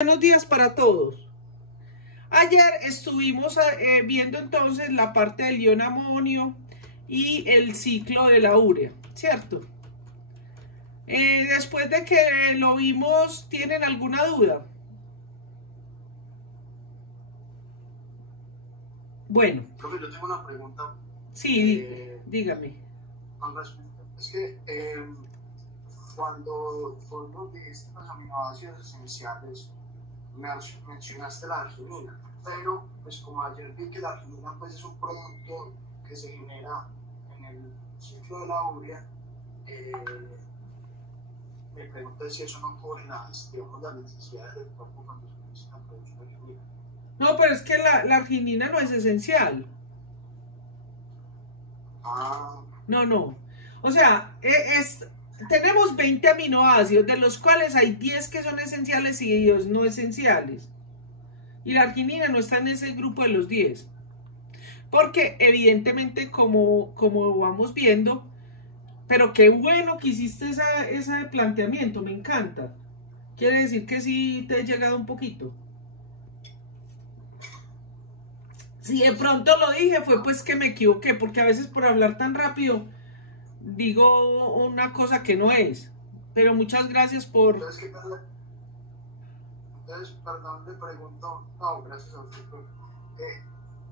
Buenos días para todos. Ayer estuvimos viendo entonces la parte del ion amonio y el ciclo de la urea, ¿cierto? Después de que lo vimos, ¿tienen alguna duda? Bueno. Profe, yo tengo una pregunta. Sí, dígame. Es que cuando vos dijiste los aminoácidos esenciales, mencionaste la arginina, pero pues como ayer vi que la arginina pues es un producto que se genera en el ciclo de la urea, me pregunto si eso no cubre las necesidades del cuerpo cuando se necesita producir arginina. No, pero es que la arginina no es esencial. No. O sea, tenemos 20 aminoácidos, de los cuales hay 10 que son esenciales y 10 no esenciales. Y la arginina no está en ese grupo de los 10. Porque evidentemente, como vamos viendo, pero qué bueno que hiciste ese planteamiento, me encanta. Quiere decir que sí te he llegado un poquito. Si de pronto lo dije fue pues que me equivoqué, porque a veces por hablar tan rápido digo una cosa que no es. Pero muchas gracias por... Entonces, perdón, le pregunto, no, gracias a usted,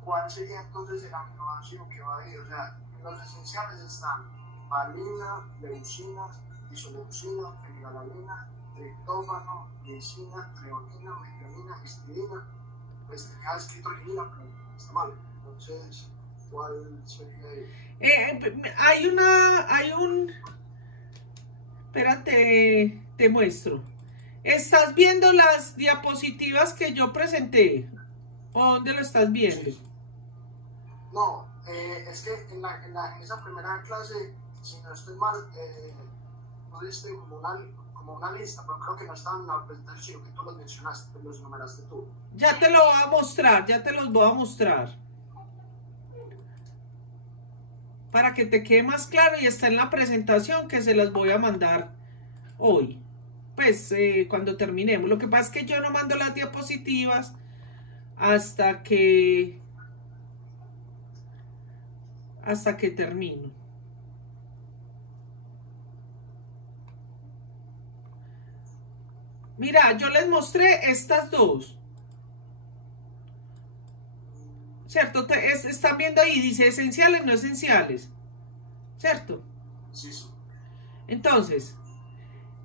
¿cuál sería entonces el aminoácido que va ahí? O sea, los esenciales están valina, leucina, isoleucina, fenilalanina, triptófano, lisina, treonina, metionina, histidina. Pues tenía escrito arginina, pero está mal. Entonces, ¿cuál sería ahí? Espérate, te muestro. ¿Estás viendo las diapositivas que yo presenté? ¿O dónde lo estás viendo? Sí. No, es que en esa primera clase, si no estoy mal, pusiste como una lista, pero creo que no estaba en la presentación, que tú los mencionaste, pues los numeraste tú. Ya te lo voy a mostrar, ya te los voy a mostrar. Para que te quede más claro, y está en la presentación que se las voy a mandar hoy. Pues cuando terminemos. Lo que pasa es que yo no mando las diapositivas hasta que termino. Mira, yo les mostré estas dos. ¿Cierto? Están viendo ahí, dice esenciales, no esenciales. ¿Cierto? Sí, sí. Entonces,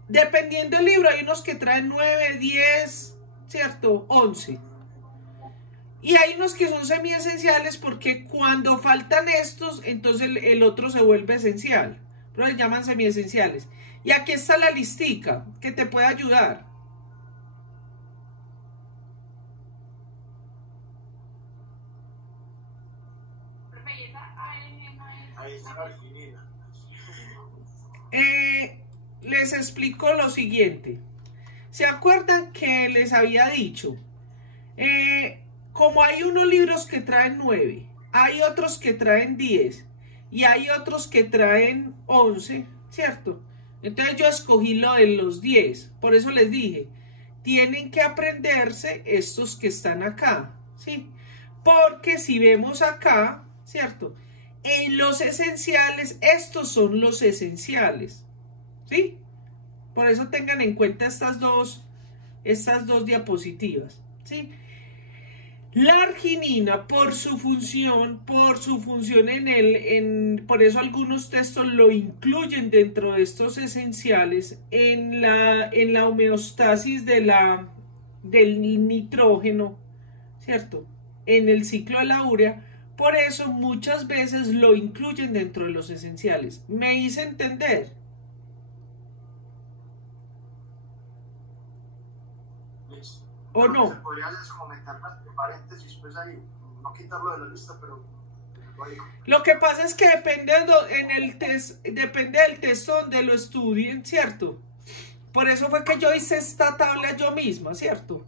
dependiendo del libro, hay unos que traen 9, 10, ¿cierto? 11. Y hay unos que son semiesenciales porque cuando faltan estos, entonces el otro se vuelve esencial. Pero les llaman semiesenciales. Y aquí está la listica que te puede ayudar. Ahí está la arginina. Les explico lo siguiente. ¿Se acuerdan que les había dicho? Como hay unos libros que traen 9, hay otros que traen 10 y hay otros que traen 11, ¿cierto? Entonces yo escogí lo de los 10, por eso les dije, tienen que aprenderse estos que están acá, ¿sí? Porque si vemos acá, ¿cierto? En los esenciales, estos son los esenciales, ¿sí? Por eso tengan en cuenta estas dos diapositivas, ¿sí? La arginina, por su función por eso algunos textos lo incluyen dentro de estos esenciales en la homeostasis del nitrógeno, ¿cierto? En el ciclo de la urea, por eso muchas veces lo incluyen dentro de los esenciales. ¿Me hice entender? ¿O no? Se podría comentar entre paréntesis, pues ahí, no quitarlo de la lista, pero... Lo que pasa es que depende del texto donde lo estudien, ¿cierto? Por eso fue que yo hice esta tabla yo misma, ¿cierto?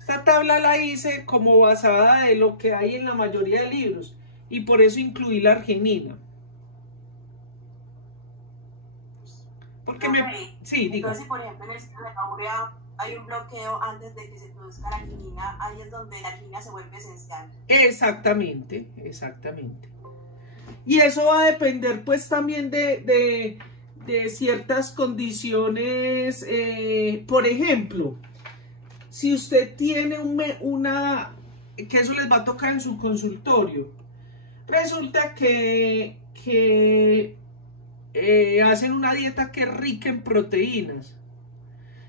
Esta tabla la hice como basada de lo que hay en la mayoría de libros y por eso incluí la arginina. Porque okay. Sí, digo. Entonces, por ejemplo, en la urea hay un bloqueo antes de que se produzca la arginina, ahí es donde la arginina se vuelve esencial. Exactamente, exactamente. Y eso va a depender pues también de ciertas condiciones. Por ejemplo, si usted tiene que eso les va a tocar en su consultorio, resulta que hacen una dieta que es rica en proteínas.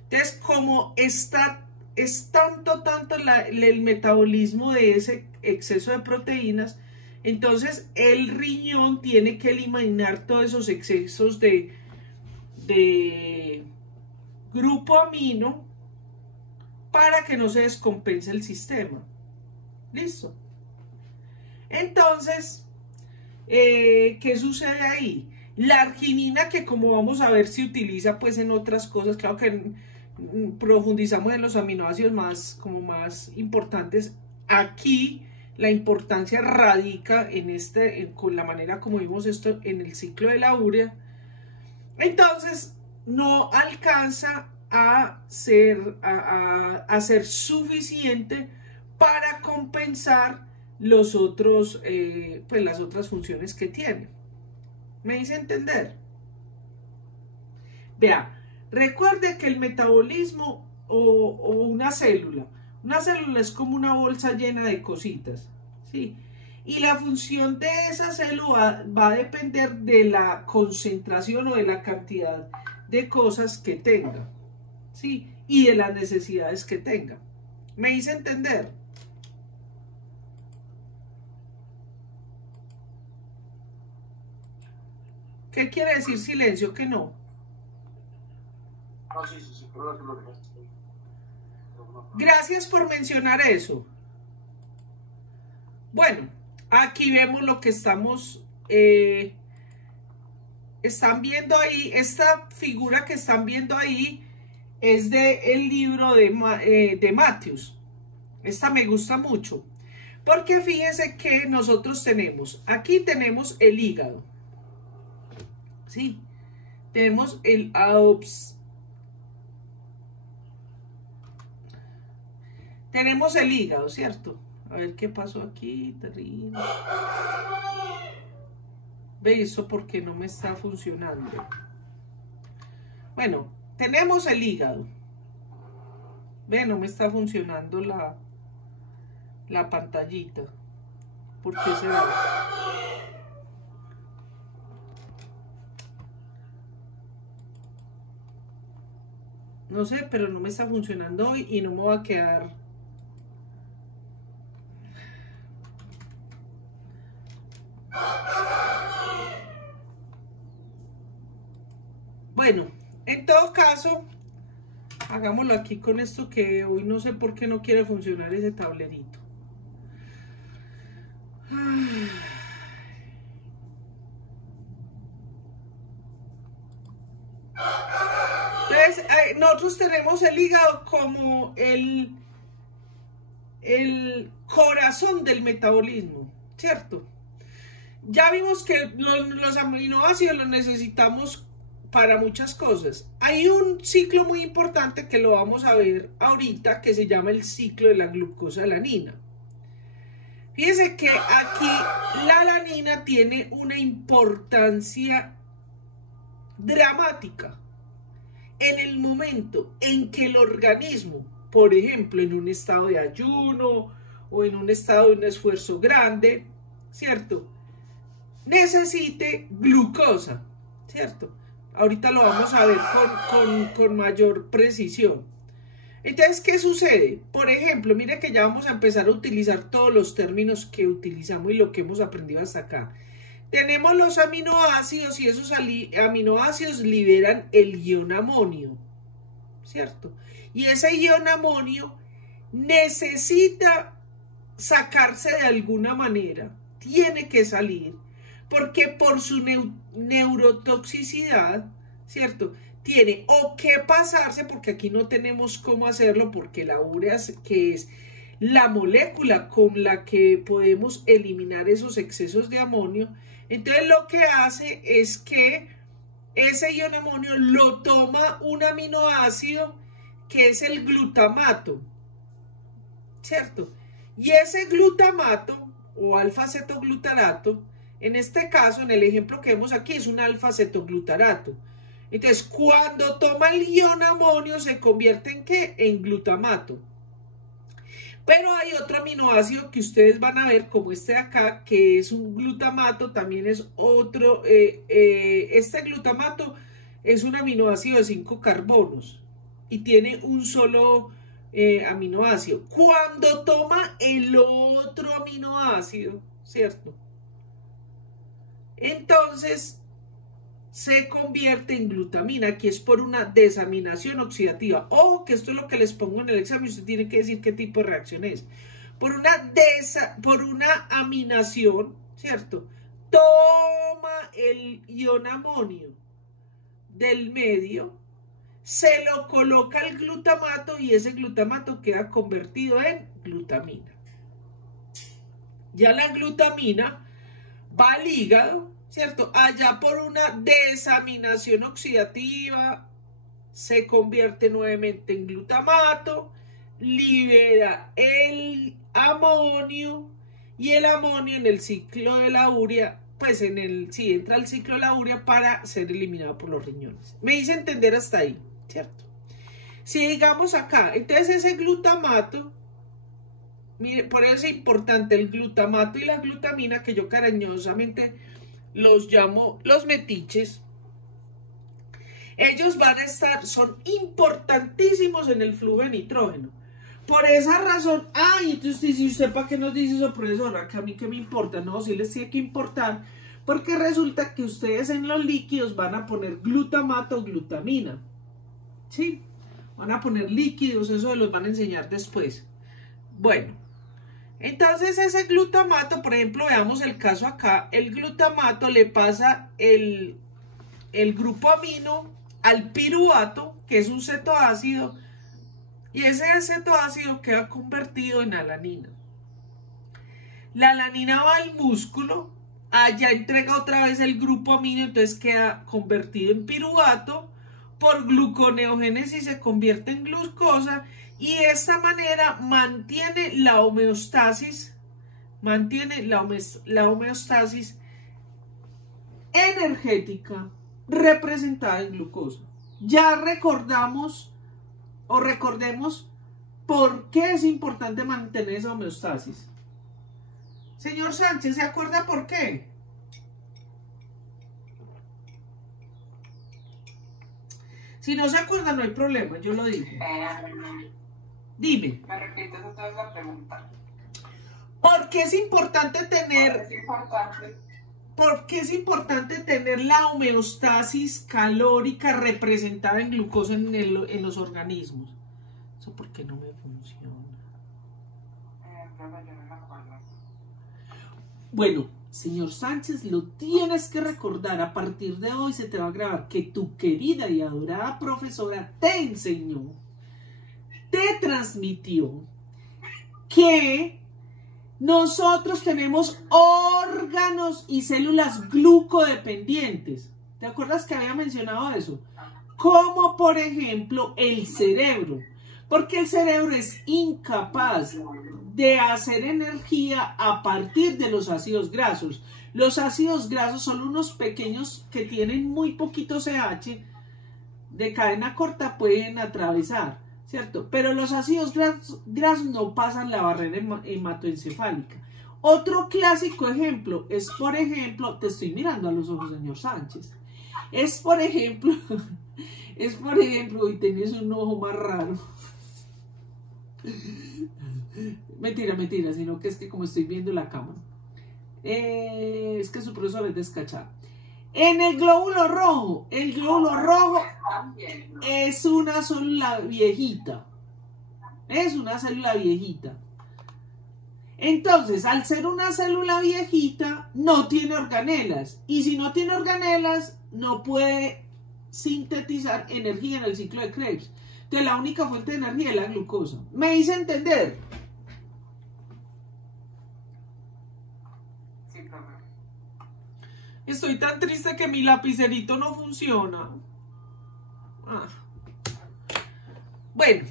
Entonces, como es tanto el metabolismo de ese exceso de proteínas, entonces el riñón tiene que eliminar todos esos excesos de grupo amino para que no se descompense el sistema. ¿Listo? Entonces, ¿qué sucede ahí? La arginina, que como vamos a ver se utiliza pues en otras cosas, claro que profundizamos en los aminoácidos más importantes. Aquí la importancia radica con la manera como vimos esto en el ciclo de la urea. Entonces no alcanza a ser suficiente para compensar los otros, pues las otras funciones que tiene. ¿Me hice entender? Vea, recuerde que el metabolismo o una célula es como una bolsa llena de cositas, ¿sí? Y la función de esa célula va a depender de la concentración o de la cantidad de cosas que tenga, ¿sí? Y de las necesidades que tenga. ¿Me hice entender? ¿Qué quiere decir silencio? Que no. No, sí, perdón. Gracias por mencionar eso. Bueno, aquí vemos lo que están viendo ahí. Esta figura que están viendo ahí es del libro de Matthews. Esta me gusta mucho, porque fíjense que nosotros aquí tenemos el hígado, ¿sí? Tenemos el tenemos el hígado, ¿cierto? A ver qué pasó aquí. Terrible. Ve eso porque no me está funcionando. Bueno, tenemos el hígado. Ve, no me está funcionando la pantallita. ¿Por qué se ve? No sé, pero no me está funcionando hoy y no me va a quedar. Bueno, en todo caso, hagámoslo aquí con esto que hoy no sé por qué no quiere funcionar ese tablerito. Entonces, nosotros tenemos el hígado como el corazón del metabolismo, ¿cierto? Ya vimos que los aminoácidos los necesitamos para muchas cosas. Hay un ciclo muy importante que lo vamos a ver ahorita, que se llama el ciclo de la glucosalanina. Fíjense que aquí la alanina tiene una importancia dramática en el momento en que el organismo, por ejemplo, en un estado de ayuno o en un estado de un esfuerzo grande, ¿cierto?, necesite glucosa, ¿cierto? Ahorita lo vamos a ver con mayor precisión. Entonces, ¿qué sucede? Por ejemplo, mire que ya vamos a empezar a utilizar todos los términos que utilizamos y lo que hemos aprendido hasta acá. Tenemos los aminoácidos y esos aminoácidos liberan el ion amonio, ¿cierto? Y ese ion amonio necesita sacarse de alguna manera, tiene que salir, porque por su neurotoxicidad, ¿cierto?, tiene o que pasarse, porque aquí no tenemos cómo hacerlo, porque la urea, que es la molécula con la que podemos eliminar esos excesos de amonio, entonces lo que hace es que ese ion amonio lo toma un aminoácido que es el glutamato, ¿cierto? Y ese glutamato o alfa-cetoglutarato, en este caso, en el ejemplo que vemos aquí, es un alfa-cetoglutarato. Entonces, cuando toma el ion amonio, se convierte en ¿qué? En glutamato. Pero hay otro aminoácido que ustedes van a ver, como este de acá, que es un glutamato, también es otro. Este glutamato es un aminoácido de 5 carbonos y tiene un solo aminoácido. Cuando toma el otro aminoácido, ¿cierto? Entonces se convierte en glutamina, que es por una desaminación oxidativa. Ojo que esto es lo que les pongo en el examen, usted tiene que decir qué tipo de reacción es. Por una aminación, ¿cierto? Toma el ion amonio del medio, se lo coloca el glutamato y ese glutamato queda convertido en glutamina. Ya la glutamina va al hígado, ¿cierto? Allá por una desaminación oxidativa se convierte nuevamente en glutamato, libera el amonio y el amonio en el ciclo de la urea, pues entra al ciclo de la urea para ser eliminado por los riñones. Me hice entender hasta ahí, ¿cierto? Si digamos acá, entonces ese glutamato, mire, por eso es importante el glutamato y la glutamina, que yo cariñosamente los llamo los metiches. Ellos son importantísimos en el flujo de nitrógeno. Por esa razón, entonces dice, ¿usted para qué nos dice eso, profesora? Que a mí qué me importa. No, sí les tiene que importar, porque resulta que ustedes en los líquidos van a poner glutamato o glutamina. ¿Sí? Van a poner líquidos, eso los van a enseñar después. Bueno, entonces ese glutamato, por ejemplo, veamos el caso acá, el glutamato le pasa el grupo amino al piruvato, que es un cetoácido, y ese cetoácido queda convertido en alanina. La alanina va al músculo, allá entrega otra vez el grupo amino, entonces queda convertido en piruvato, por gluconeogénesis se convierte en glucosa, y de esta manera mantiene la homeostasis, energética representada en glucosa. Ya recordemos por qué es importante mantener esa homeostasis. Señor Sánchez, ¿se acuerda por qué? Si no se acuerda, no hay problema, yo lo digo. Dime. ¿Me repites otra vez la pregunta? ¿Por qué es importante tener... ¿Por qué es importante tener la homeostasis calórica representada en glucosa en los organismos? ¿Eso por qué no me funciona? Bueno, señor Sánchez, lo tienes que recordar. A partir de hoy se te va a grabar que tu querida y adorada profesora te enseñó, te transmitió que nosotros tenemos órganos y células glucodependientes. ¿Te acuerdas que había mencionado eso? Como por ejemplo el cerebro. Porque el cerebro es incapaz de hacer energía a partir de los ácidos grasos. Los ácidos grasos son unos pequeños que tienen muy poquito CH de cadena corta, pueden atravesar, ¿cierto? Pero los ácidos grasos no pasan la barrera hematoencefálica. Otro clásico ejemplo es, por ejemplo, te estoy mirando a los ojos, señor Sánchez. Es, por ejemplo, y tenés un ojo más raro. Mentira, sino que es que como estoy viendo la cámara, es que su profesor es descachado. En el glóbulo rojo es una célula viejita. Entonces, al ser una célula viejita, no tiene organelas. Y si no tiene organelas, no puede sintetizar energía en el ciclo de Krebs. Entonces, la única fuente de energía es la glucosa. ¿Me hice entender? Sí, profe. Estoy tan triste que mi lapicerito no funciona. Bueno,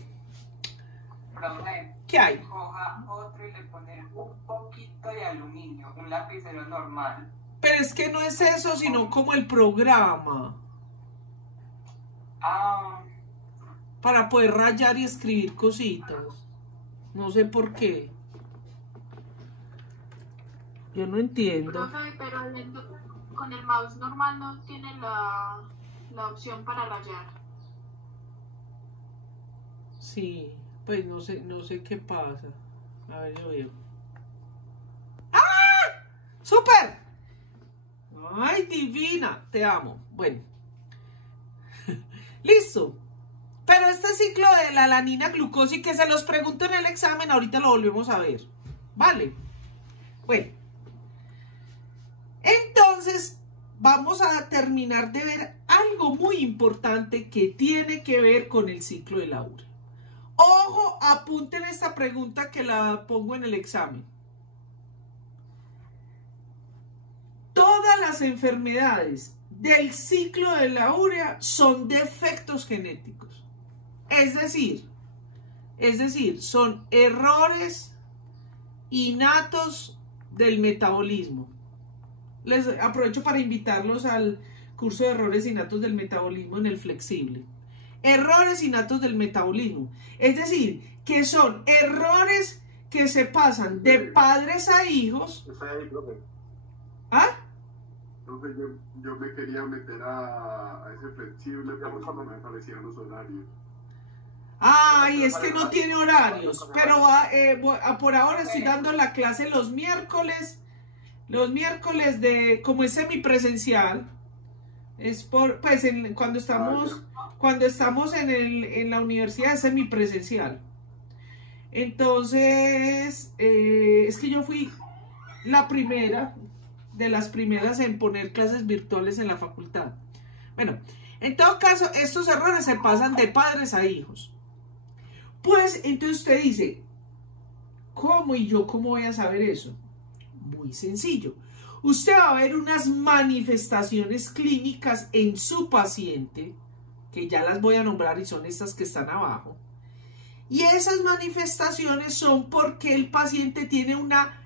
Profe, ¿qué hay? coja otro y le pone un poquito de aluminio, un lapicero normal. Pero es que no es eso, sino como el programa. Ah, Para poder rayar y escribir cositas. No sé por qué. Yo no entiendo. Profe, pero con el mouse normal no tiene la opción para rayar. Sí, pues no sé qué pasa. A ver, yo veo. ¡Ah! ¡Súper! ¡Ay, divina! Te amo. Bueno. Listo. Pero este ciclo de la alanina glucosa y que se los pregunto en el examen, ahorita lo volvemos a ver. ¿Vale? Bueno. Entonces, vamos a terminar de ver algo muy importante que tiene que ver con el ciclo de la urea. Ojo, apunten esta pregunta que la pongo en el examen. Todas las enfermedades del ciclo de la urea son defectos genéticos. Es decir, son errores innatos del metabolismo. Les aprovecho para invitarlos al curso de errores innatos del metabolismo en el flexible. Errores innatos del metabolismo. Es decir, que son errores que se pasan de padres a hijos. Está ahí, profe. ¿Ah? Profe, yo me quería meter a ese flexible, pero no me aparecían los horarios. Ay, es que no tiene horarios, pero por ahora estoy dando la clase los miércoles de, como es semipresencial, es por, pues cuando estamos en la universidad es semipresencial. Entonces, es que yo fui la primera, de las primeras en poner clases virtuales en la facultad. Bueno, en todo caso, estos errores se pasan de padres a hijos. Pues entonces usted dice, ¿cómo y yo cómo voy a saber eso? Muy sencillo. Usted va a ver unas manifestaciones clínicas en su paciente, que ya las voy a nombrar y son estas que están abajo. Y esas manifestaciones son porque el paciente tiene una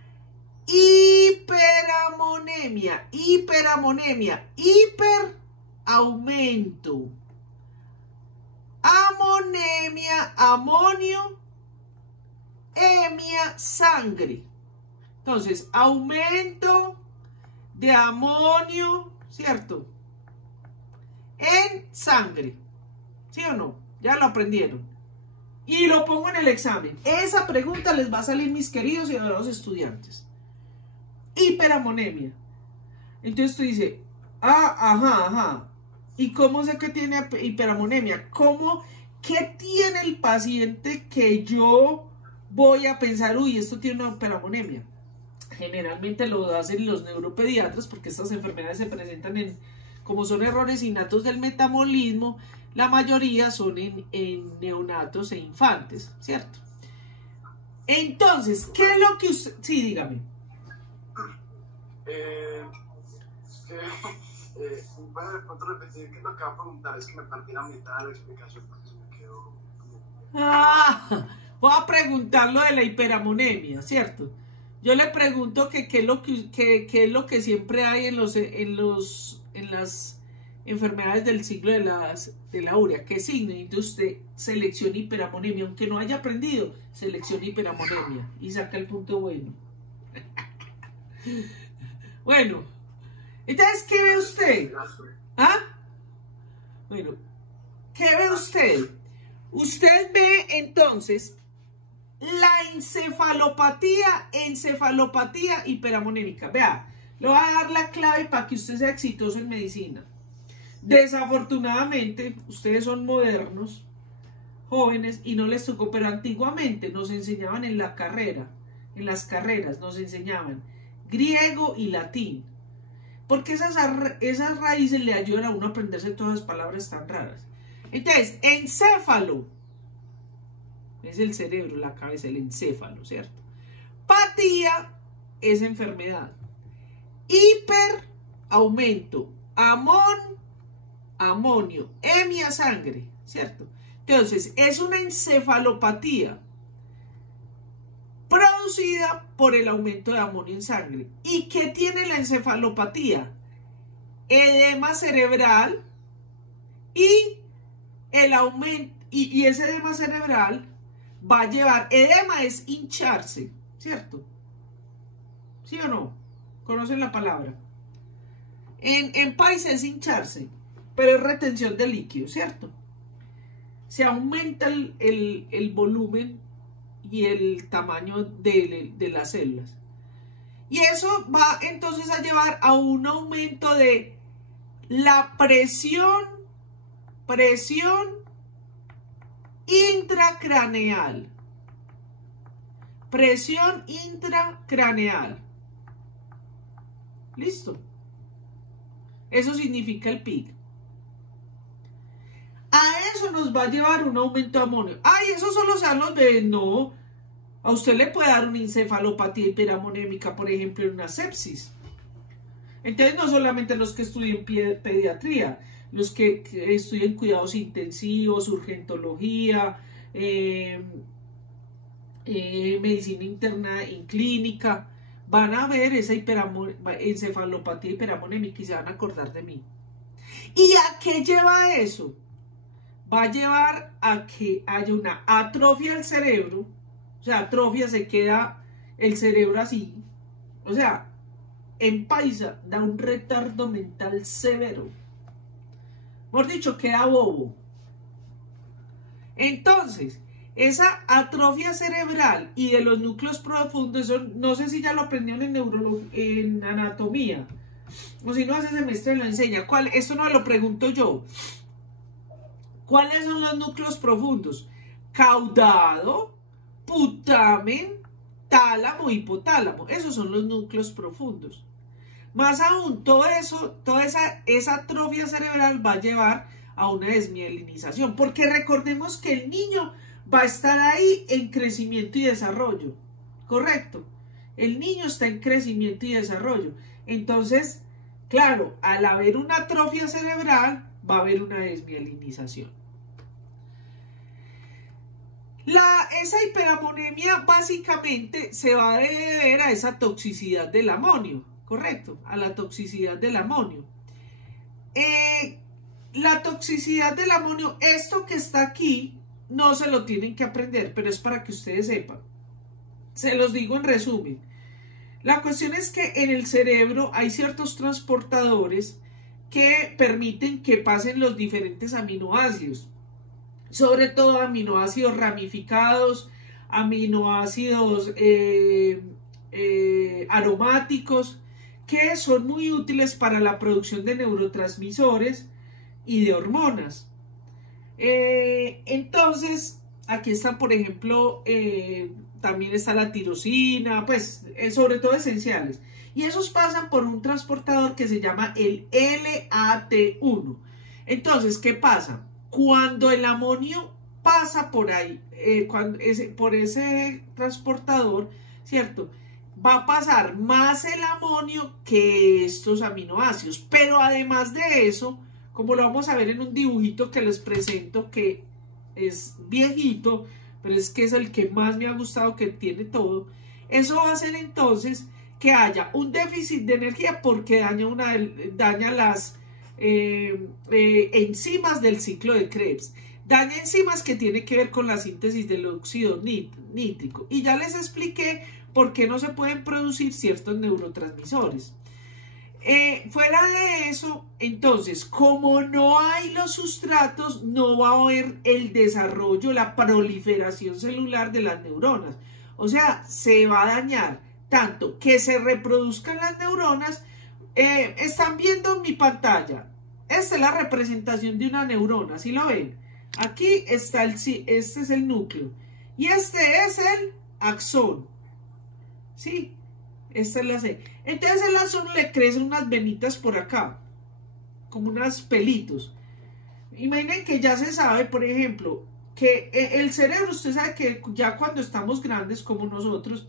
hiperamonemia, hiperaumento. Amonemia, amonio, hemia, sangre. Entonces, aumento de amonio, ¿cierto? En sangre. ¿Sí o no? Ya lo aprendieron. Y lo pongo en el examen. Esa pregunta les va a salir, mis queridos y adorados estudiantes. Hiperamonemia. Entonces tú dices, ajá. ¿Y cómo sé que tiene hiperamonemia? ¿Qué tiene el paciente que yo voy a pensar, uy, esto tiene una hiperamonemia? Generalmente lo hacen los neuropediatras porque estas enfermedades se presentan como son errores innatos del metabolismo, la mayoría son en neonatos e infantes, ¿cierto? Entonces, ¿qué es lo que usted... Sí, dígame. ¿Puede de pronto repetir qué es lo que va a preguntar? Es que me perdí la mitad de la explicación porque se me quedó... Voy a preguntar lo de la hiperamonemia, ¿cierto? Yo le pregunto qué es lo que siempre hay en las enfermedades del ciclo de la urea. ¿Qué signo? Entonces usted selecciona hiperamonemia. Aunque no haya aprendido, selecciona hiperamonemia y saca el punto bueno. Bueno, entonces, ¿qué ve usted? ¿Ah? Bueno, ¿qué ve usted? Usted ve entonces la encefalopatía hiperamonémica. Vea, le voy a dar la clave para que usted sea exitoso en medicina. Desafortunadamente, ustedes son modernos, jóvenes, y no les tocó, pero antiguamente nos enseñaban en la carrera, en las carreras nos enseñaban griego y latín, porque esas raíces le ayudan a uno a aprenderse todas las palabras tan raras. Entonces, encéfalo es el cerebro, la cabeza, el encéfalo, ¿cierto? Patía es enfermedad. Hiper, aumento. Amonio, hemia, sangre, ¿cierto? Entonces, es una encefalopatía producida por el aumento de amonio en sangre. ¿Y qué tiene la encefalopatía? Edema cerebral y el aumento, y ese edema cerebral va a llevar, edema es hincharse, ¿cierto? ¿Sí o no? ¿Conocen la palabra? En paisa es hincharse, pero es retención de líquido, ¿cierto? Se aumenta el volumen y el tamaño de las células. Y eso va entonces a llevar a un aumento de la presión intracraneal. Presión intracraneal. ¿Listo? Eso significa el PIC. A eso nos va a llevar un aumento de amonio. Ay, eso solo se dan los bebés. No. A usted le puede dar una encefalopatía hiperamonémica, por ejemplo, en una sepsis. Entonces, no solamente los que estudien pediatría, los que estudien cuidados intensivos, urgentología, medicina interna en clínica, van a ver esa encefalopatía hiperamonémica y se van a acordar de mí. ¿Y a qué lleva eso? Va a llevar a que haya una atrofia del cerebro, o sea, atrofia, se queda el cerebro así, o sea, en paisa da un retardo mental severo. Mejor dicho, queda bobo. Entonces, esa atrofia cerebral y de los núcleos profundos, eso, no sé si ya lo aprendieron en anatomía, o si no, ese semestre lo enseña. Esto no lo pregunto yo. ¿Cuáles son los núcleos profundos? Caudado, putamen, tálamo, hipotálamo. Esos son los núcleos profundos. Más aún, todo eso, esa atrofia cerebral va a llevar a una desmielinización, porque recordemos que el niño va a estar ahí en crecimiento y desarrollo, ¿correcto? El niño está en crecimiento y desarrollo. Entonces, claro, al haber una atrofia cerebral, va a haber una desmielinización. Esa hiperamonemia básicamente se va a deber a esa toxicidad del amonio, ¿correcto? A la toxicidad del amonio. La toxicidad del amonio, esto que está aquí, no se lo tienen que aprender, pero es para que ustedes sepan. Se los digo en resumen. La cuestión es que en el cerebro hay ciertos transportadores que permiten que pasen los diferentes aminoácidos, sobre todo aminoácidos ramificados, aminoácidos aromáticos, que son muy útiles para la producción de neurotransmisores y de hormonas. Entonces, aquí están, por ejemplo, también está la tirosina, pues sobre todo esenciales. Y esos pasan por un transportador que se llama el LAT1. Entonces, ¿qué pasa? Cuando el amonio pasa por ahí, por ese transportador, ¿cierto? Va a pasar más el amonio que estos aminoácidos. Pero además de eso, como lo vamos a ver en un dibujito que les presento, que es viejito, pero es que es el que más me ha gustado, que tiene todo, eso va a hacer entonces que haya un déficit de energía porque daña las enzimas del ciclo de Krebs. Daña enzimas que tiene que ver con la síntesis del óxido nítrico. Y ya les expliqué por qué no se pueden producir ciertos neurotransmisores. Fuera de eso, entonces, como no hay los sustratos, no va a haber el desarrollo, la proliferación celular de las neuronas. O sea, se va a dañar tanto que se reproduzcan las neuronas. Están viendo en mi pantalla. Esta es la representación de una neurona, ¿sí lo ven? Aquí está este es el núcleo y este es el axón, ¿sí? Esta es la C. Entonces el axón le crecen unas venitas por acá, como unos pelitos. Imaginen que ya se sabe, por ejemplo, que el cerebro, usted sabe que ya cuando estamos grandes como nosotros,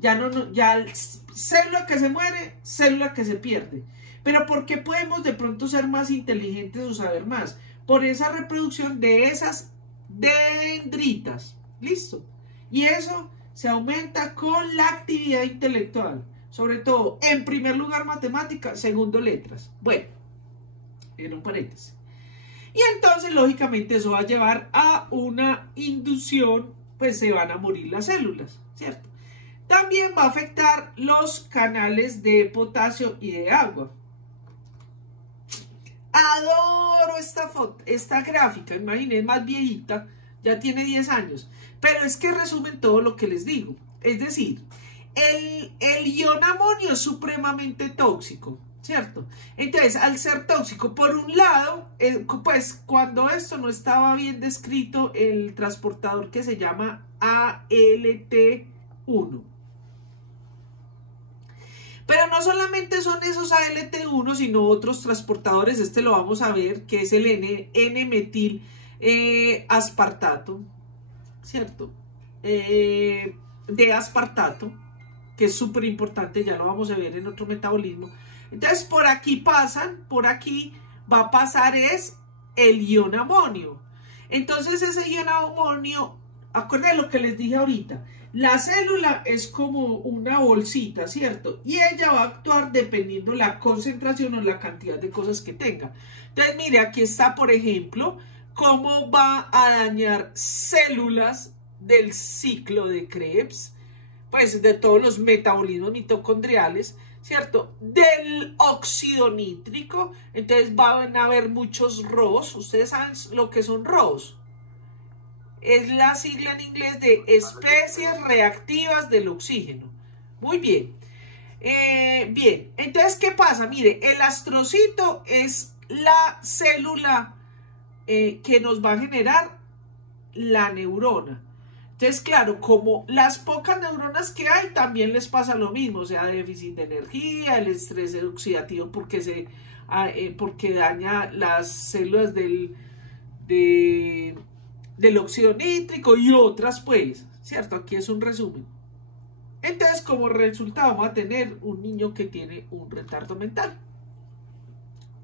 ya célula que se muere, célula que se pierde. Pero ¿por qué podemos de pronto ser más inteligentes o saber más? Por esa reproducción de dendritas. Listo. Y eso se aumenta con la actividad intelectual. Sobre todo, en primer lugar, matemática, segundo, letras. Bueno, en un paréntesis. Y entonces, lógicamente, eso va a llevar a una inducción, pues se van a morir las células, ¿cierto? También va a afectar los canales de potasio y de agua. Adoro esta foto, esta gráfica, imagínense, es más viejita, ya tiene 10 años, pero es que resumen todo lo que les digo. Es decir, el ion amonio es supremamente tóxico, ¿cierto? Entonces, al ser tóxico, por un lado, pues cuando esto no estaba bien descrito, el transportador que se llama ALT1. Pero no solamente son esos ALT1, sino otros transportadores. Este lo vamos a ver, que es el N-metil aspartato, ¿cierto? De aspartato, que es súper importante, ya lo vamos a ver en otro metabolismo. Entonces, por aquí pasan, por aquí va a pasar es el ion amonio. Entonces, ese ion amonio, acuérdense lo que les dije ahorita, la célula es como una bolsita, ¿cierto? Y ella va a actuar dependiendo la concentración o la cantidad de cosas que tenga. Entonces, mire, aquí está, por ejemplo, cómo va a dañar células del ciclo de Krebs, pues de todos los metabolismos mitocondriales, ¿cierto? Del óxido nítrico. Entonces van a haber muchos ROS. Ustedes saben lo que son ROS. Es la sigla en inglés de especies reactivas del oxígeno. Muy bien. Bien, entonces, ¿qué pasa? Mire, el astrocito es la célula que nos va a generar la neurona. Entonces, claro, como las pocas neuronas que hay, también les pasa lo mismo, o sea, déficit de energía, el estrés oxidativo porque daña las células del óxido nítrico y otras, pues, ¿cierto? Aquí es un resumen. Entonces, como resultado, vamos a tener un niño que tiene un retardo mental.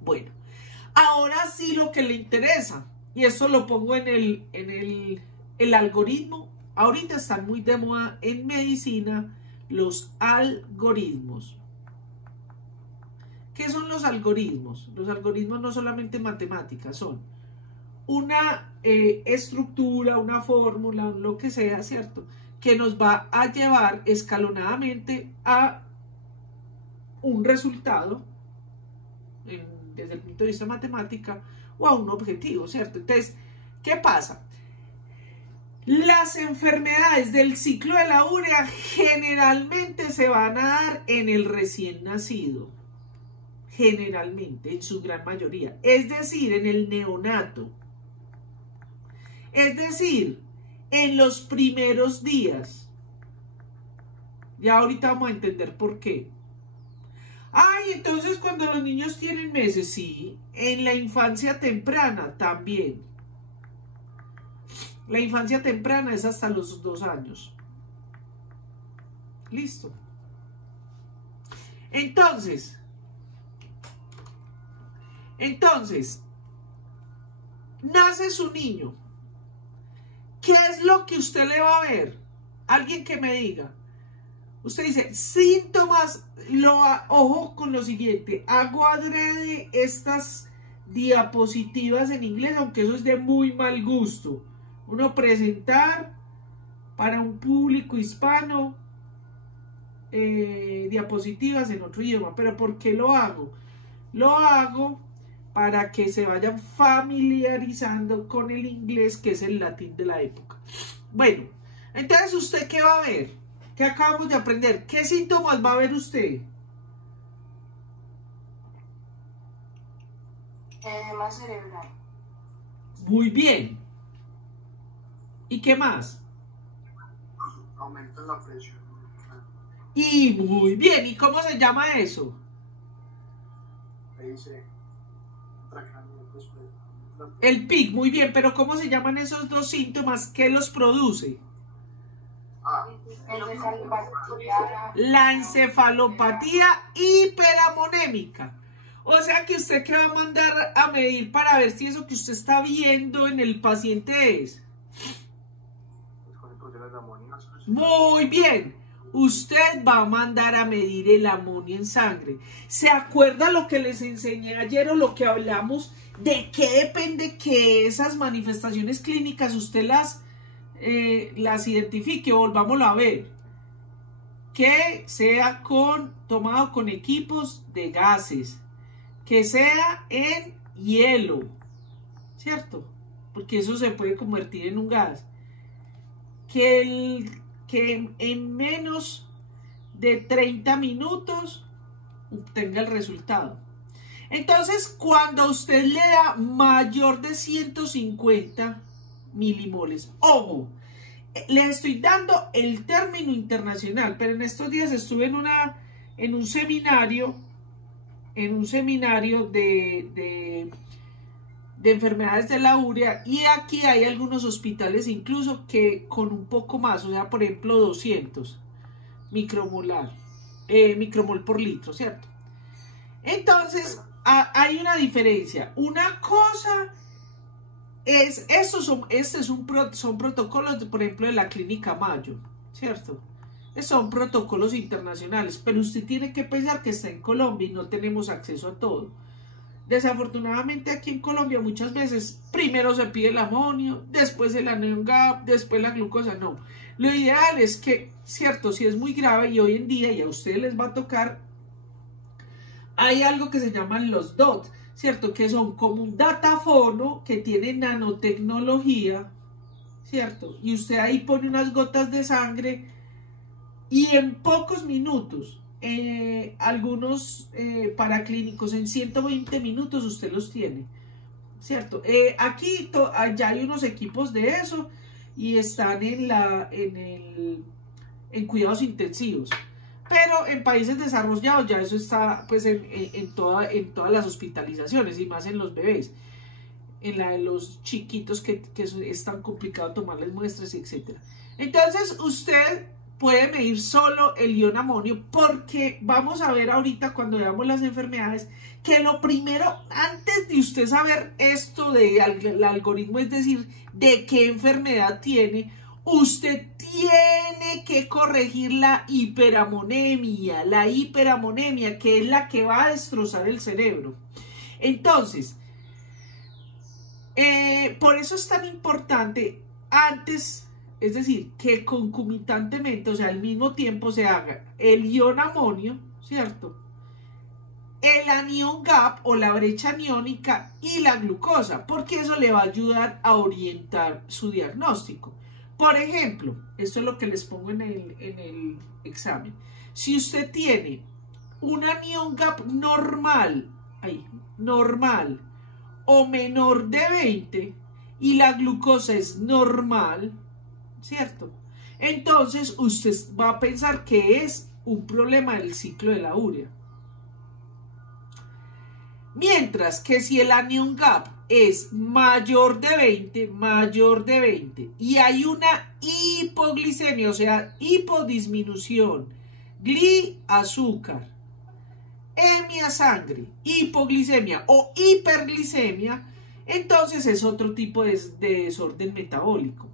Bueno, ahora sí lo que le interesa, y esto lo pongo en el algoritmo. Ahorita están muy de moda en medicina los algoritmos. ¿Qué son los algoritmos? Los algoritmos no solamente en matemáticas, son una estructura, una fórmula, lo que sea, ¿cierto? Que nos va a llevar escalonadamente a un resultado, desde el punto de vista matemática, o a un objetivo, ¿cierto? Entonces, ¿qué pasa? Las enfermedades del ciclo de la urea generalmente se van a dar en el recién nacido, generalmente, en su gran mayoría, es decir, en el neonato, es decir, en los primeros días. Ya ahorita vamos a entender por qué. Ay, entonces cuando los niños tienen meses, sí, en la infancia temprana también. La infancia temprana es hasta los 2 años. Listo. Entonces, nace su niño. ¿Qué es lo que usted le va a ver? Alguien que me diga. Usted dice, síntomas, ojo con lo siguiente, hago adrede estas diapositivas en inglés, aunque eso es de muy mal gusto. Uno presentar para un público hispano diapositivas en otro idioma. ¿Pero por qué lo hago? Lo hago para que se vayan familiarizando con el inglés, que es el latín de la época. Bueno, entonces, ¿usted qué va a ver? ¿Qué acabamos de aprender? ¿Qué síntomas va a ver usted? Edema cerebral. Muy bien. ¿Y qué más? Aumenta la presión. Y muy bien. ¿Y cómo se llama eso? Ahí se... El PIC, muy bien. Pero ¿cómo se llaman esos dos síntomas? ¿Qué los produce? La encefalopatía hiperamonémica. O sea que usted que va a mandar a medir para ver si eso que usted está viendo en el paciente es Muy bien. Usted va a mandar a medir el amonio en sangre. ¿Se acuerda lo que les enseñé ayer o lo que hablamos? ¿De qué depende que esas manifestaciones clínicas usted las identifique? Volvámoslo a ver. Que sea tomado con equipos de gases. Que sea en hielo. ¿Cierto? Porque eso se puede convertir en un gas. Que en menos de 30 minutos obtenga el resultado. Entonces, cuando usted le da mayor de 150 milimoles, ojo, les estoy dando el término internacional, pero en estos días estuve en un seminario de enfermedades de la urea, y aquí hay algunos hospitales incluso que con un poco más, o sea, por ejemplo 200 micromol por litro, ¿cierto? Entonces hay una diferencia. Una cosa es, son protocolos, por ejemplo, de la Clínica Mayo, ¿cierto? Son protocolos internacionales, pero usted tiene que pensar que está en Colombia y no tenemos acceso a todo. Desafortunadamente aquí en Colombia muchas veces primero se pide el amonio, después el anion gap, después la glucosa. No, lo ideal es que, cierto, si es muy grave y hoy en día y a ustedes les va a tocar, hay algo que se llaman los DOT, cierto, que son como un datafono que tiene nanotecnología, cierto, y usted ahí pone unas gotas de sangre y en pocos minutos, algunos paraclínicos en 120 minutos usted los tiene, ¿cierto? Aquí ya hay unos equipos de eso y están en cuidados intensivos, pero en países desarrollados ya eso está pues en todas las hospitalizaciones y más en los bebés, en la de los chiquitos que es tan complicado tomarles muestras, etc. Entonces usted puede medir solo el ion amonio, porque vamos a ver ahorita cuando veamos las enfermedades que lo primero, antes de usted saber esto del algoritmo, es decir, de qué enfermedad tiene, usted tiene que corregir la hiperamonemia, que es la que va a destrozar el cerebro. Entonces, por eso es tan importante antes, es decir, que concomitantemente, o sea, al mismo tiempo se haga el ion amonio, ¿cierto? El anion gap o la brecha aniónica y la glucosa, porque eso le va a ayudar a orientar su diagnóstico. Por ejemplo, esto es lo que les pongo en el examen. Si usted tiene un anion gap normal o menor de 20 y la glucosa es normal, ¿cierto? Entonces usted va a pensar que es un problema del ciclo de la urea. Mientras que si el anion gap es mayor de 20 y hay una hipoglicemia, o sea, hipodisminución, azúcar, hemia sangre, hipoglicemia o hiperglicemia, entonces es otro tipo de desorden metabólico.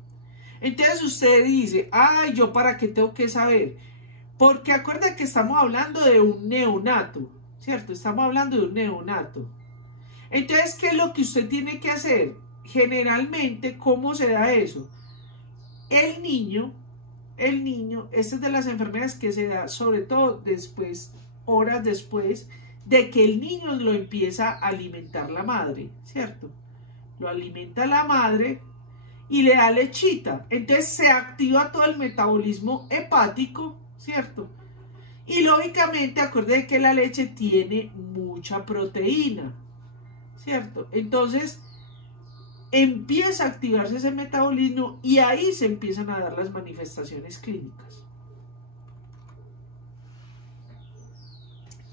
Entonces usted dice, ay, ¿yo para qué tengo que saber? Porque acuerda que estamos hablando de un neonato, ¿cierto? Estamos hablando de un neonato. Entonces, ¿qué es lo que usted tiene que hacer? Generalmente, ¿cómo se da eso? El niño, esta es de las enfermedades que se da sobre todo después, horas después de que el niño lo empieza a alimentar la madre, ¿cierto? Lo alimenta la madre y le da lechita. Entonces se activa todo el metabolismo hepático, ¿cierto? Y lógicamente, acuérdense que la leche tiene mucha proteína, ¿cierto? Entonces empieza a activarse ese metabolismo y ahí se empiezan a dar las manifestaciones clínicas.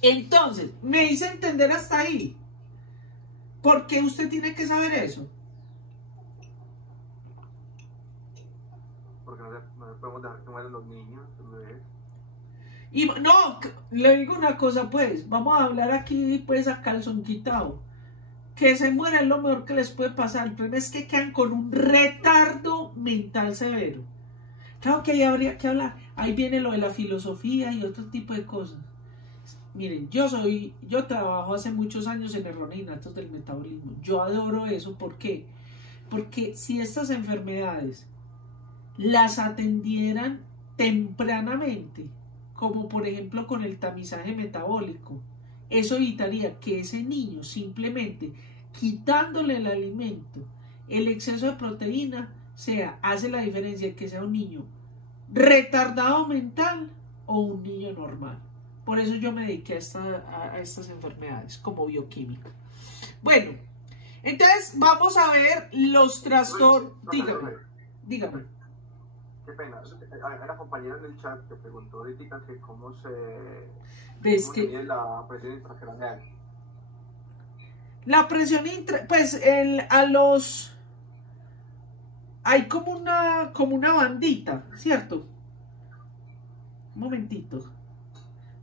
Entonces, me hice entender hasta ahí. ¿Por qué usted tiene que saber eso? Porque no podemos dejar que mueran los niños, los bebés. Y no, le digo una cosa pues, vamos a hablar aquí pues a calzón quitado. Que se mueran es lo mejor que les puede pasar. El problema es que quedan con un retardo mental severo. Claro que ahí habría que hablar. Ahí viene lo de la filosofía y otro tipo de cosas. Miren, yo trabajo hace muchos años en errores innatos del metabolismo. Yo adoro eso. ¿Por qué? Porque si estas enfermedades las atendieran tempranamente, como por ejemplo con el tamizaje metabólico, eso evitaría que ese niño, simplemente quitándole el alimento, el exceso de proteína, hace la diferencia que sea un niño retardado mental o un niño normal. Por eso yo me dediqué a estas enfermedades como bioquímica. Bueno, entonces vamos a ver los trastornos. Dígame. Qué pena. Hay una compañera en el chat que preguntó ahorita que cómo se mide la presión intracraneal. La presión pues hay como una bandita, ¿cierto? Un momentito.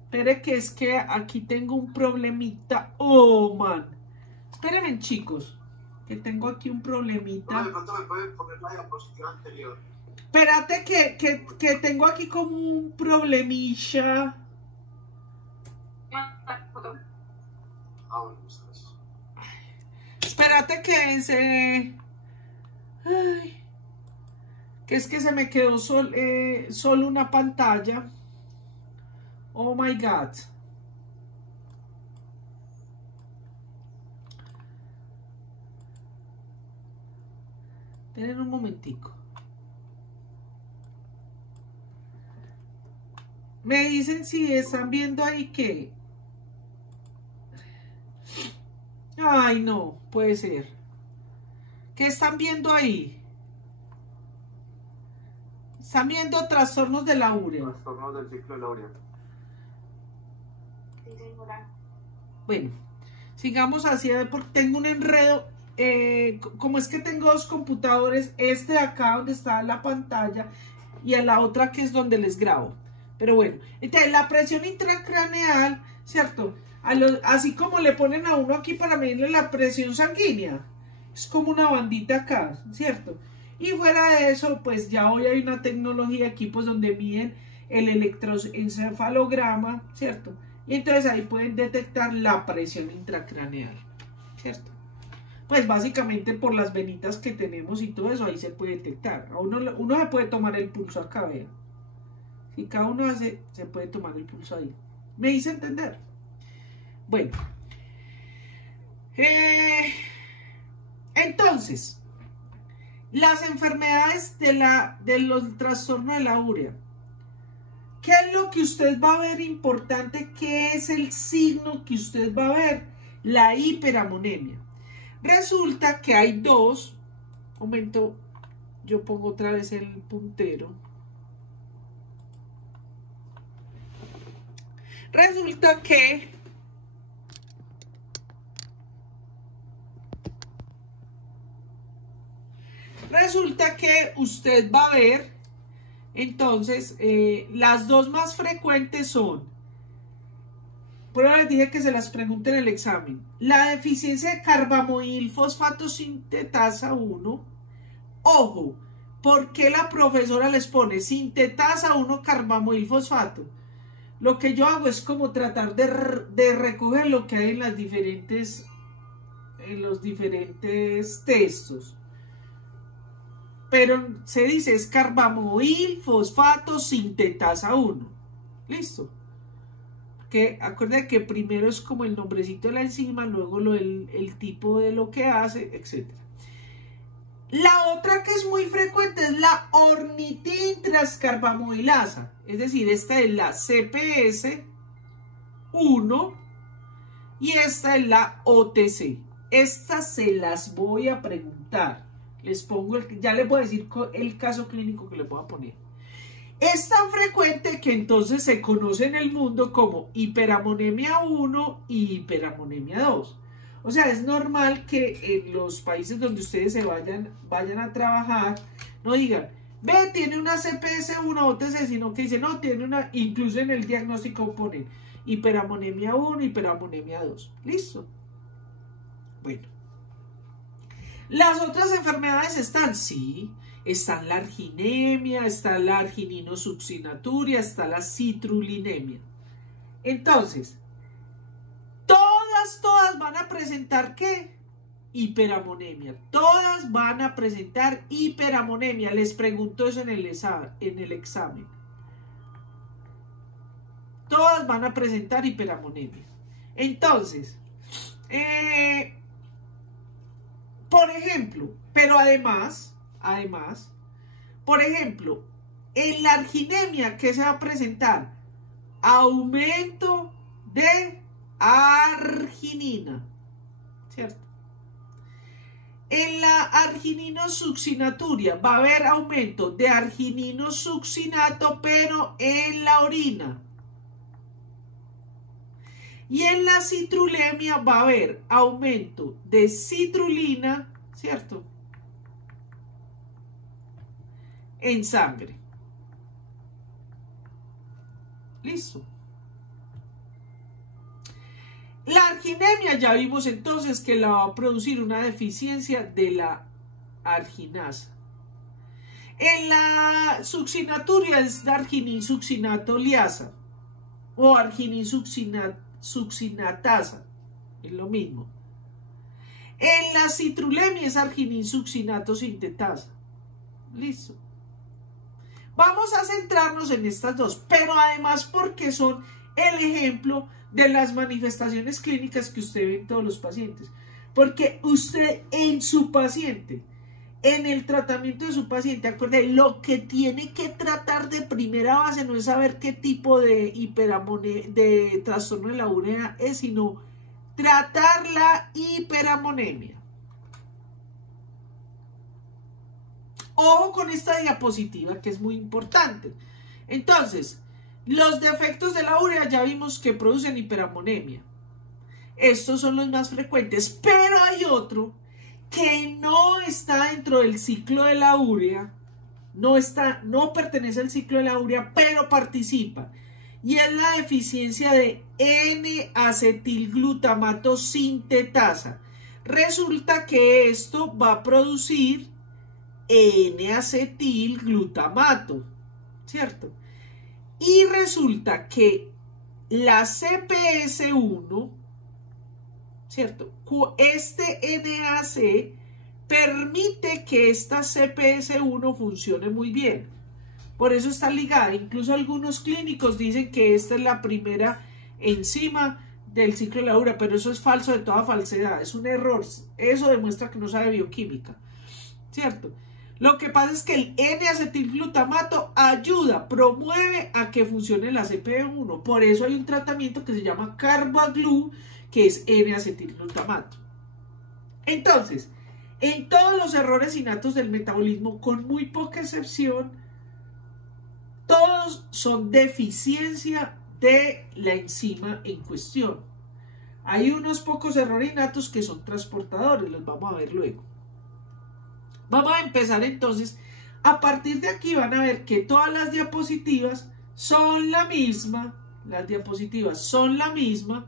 Espere que es que aquí tengo un problemita. Oh, man. Espérenme, chicos, que tengo aquí un problemita. De pronto me pueden poner la diapositiva anterior. Espérate que tengo aquí como un problemilla. Bueno, ustedes. Espérate que Ay, que es que se me quedó solo una pantalla. Oh my God. Esperen un momentico. Me dicen si están viendo ahí que... Ay, no, puede ser. ¿Qué están viendo ahí? Están viendo trastornos de la urea. Trastornos del ciclo de la urea. Bueno, sigamos así, porque tengo un enredo. Como es que tengo dos computadores, este de acá donde está la pantalla y a la otra que es donde les grabo. Pero bueno, entonces la presión intracraneal, ¿cierto? Así como le ponen a uno aquí para medirle la presión sanguínea, es como una bandita acá, ¿cierto? Y fuera de eso, pues ya hoy hay una tecnología, equipos donde miden el electroencefalograma, ¿cierto? Y entonces ahí pueden detectar la presión intracraneal, ¿cierto? Pues básicamente por las venitas que tenemos y todo eso, ahí se puede detectar. Uno se puede tomar el pulso acá, vean. Si cada uno hace, se puede tomar el pulso ahí. ¿Me hice entender? Bueno. Entonces, las enfermedades de los trastornos de la urea. ¿Qué es lo que usted va a ver importante? ¿Qué es el signo que usted va a ver? La hiperamonemia. Resulta que hay dos. Momento, yo pongo otra vez el puntero. Resulta que usted va a ver, entonces, las dos más frecuentes son, por ahora les dije que se las pregunten en el examen, la deficiencia de carbamidil fosfato sintetasa 1. Ojo, ¿por qué la profesora les pone sintetasa 1 carbamidil fosfato? Lo que yo hago es como tratar de recoger lo que hay en los diferentes textos. Pero se dice es carbamidil fosfato sintetasa 1. Listo. Que acuérdense que primero es como el nombrecito de la enzima, luego el tipo de lo que hace, etc. La otra que es muy frecuente es la ornitin transcarbamidilasa. Es decir, esta es la CPS 1 y esta es la OTC. Estas se las voy a preguntar. Les pongo ya les voy a decir el caso clínico que les voy a poner. Es tan frecuente que entonces se conoce en el mundo como hiperamonemia 1 y hiperamonemia 2. O sea, es normal que en los países donde ustedes se vayan a trabajar, no digan, ve, tiene una CPS 1 OTC, sino que dicen, no, tiene una, incluso en el diagnóstico ponen hiperamonemia 1, hiperamonemia 2. ¿Listo? Bueno. Las otras enfermedades están, sí, Está la arginemia, está la argininosuccinaturia, está la citrulinemia. Entonces, todas van a presentar ¿qué? Hiperamonemia. Todas van a presentar hiperamonemia. Les pregunto eso en el examen. Todas van a presentar hiperamonemia. Entonces, por ejemplo, pero además, por ejemplo, en la arginemia, ¿qué se va a presentar? Aumento de arginina, ¿cierto? En la argininosuccinaturia va a haber aumento de argininosuccinato, pero en la orina. Y en la citrulemia va a haber aumento de citrulina, ¿cierto? En sangre. Listo. La arginemia ya vimos entonces que la va a producir una deficiencia de la arginasa. En la succinaturia es de argininsuccinato liasa o argininsuccinatasa, es lo mismo. En la citrulemia es argininsuccinato sintetasa. Listo. Vamos a centrarnos en estas dos, pero además porque son el ejemplo de las manifestaciones clínicas que usted ve en todos los pacientes. Porque usted en su paciente, en el tratamiento de su paciente, acuerde, lo que tiene que tratar de primera base no es saber qué tipo de de trastorno de la urea es, sino tratar la hiperamonemia. Ojo con esta diapositiva que es muy importante. Entonces, los defectos de la urea ya vimos que producen hiperamonemia. Estos son los más frecuentes, pero hay otro que no está dentro del ciclo de la urea, no pertenece al ciclo de la urea, pero participa. Y es la deficiencia de N-acetilglutamato sintetasa. Resulta que esto va a producir N-acetilglutamato, ¿cierto? Y resulta que la CPS1, ¿cierto? Este NAC permite que esta CPS1 funcione muy bien. Por eso está ligada. Incluso algunos clínicos dicen que esta es la primera enzima del ciclo de la urea, pero eso es falso de toda falsedad. Es un error. Eso demuestra que no sabe bioquímica, ¿cierto? Lo que pasa es que el N-acetilglutamato ayuda, promueve a que funcione la CPS1. Por eso hay un tratamiento que se llama Carbaglu, que es N-acetilglutamato. Entonces, en todos los errores innatos del metabolismo, con muy poca excepción, todos son deficiencia de la enzima en cuestión. Hay unos pocos errores innatos que son transportadores, los vamos a ver luego. Vamos a empezar entonces. A partir de aquí van a ver que todas las diapositivas son la misma. Las diapositivas son la misma,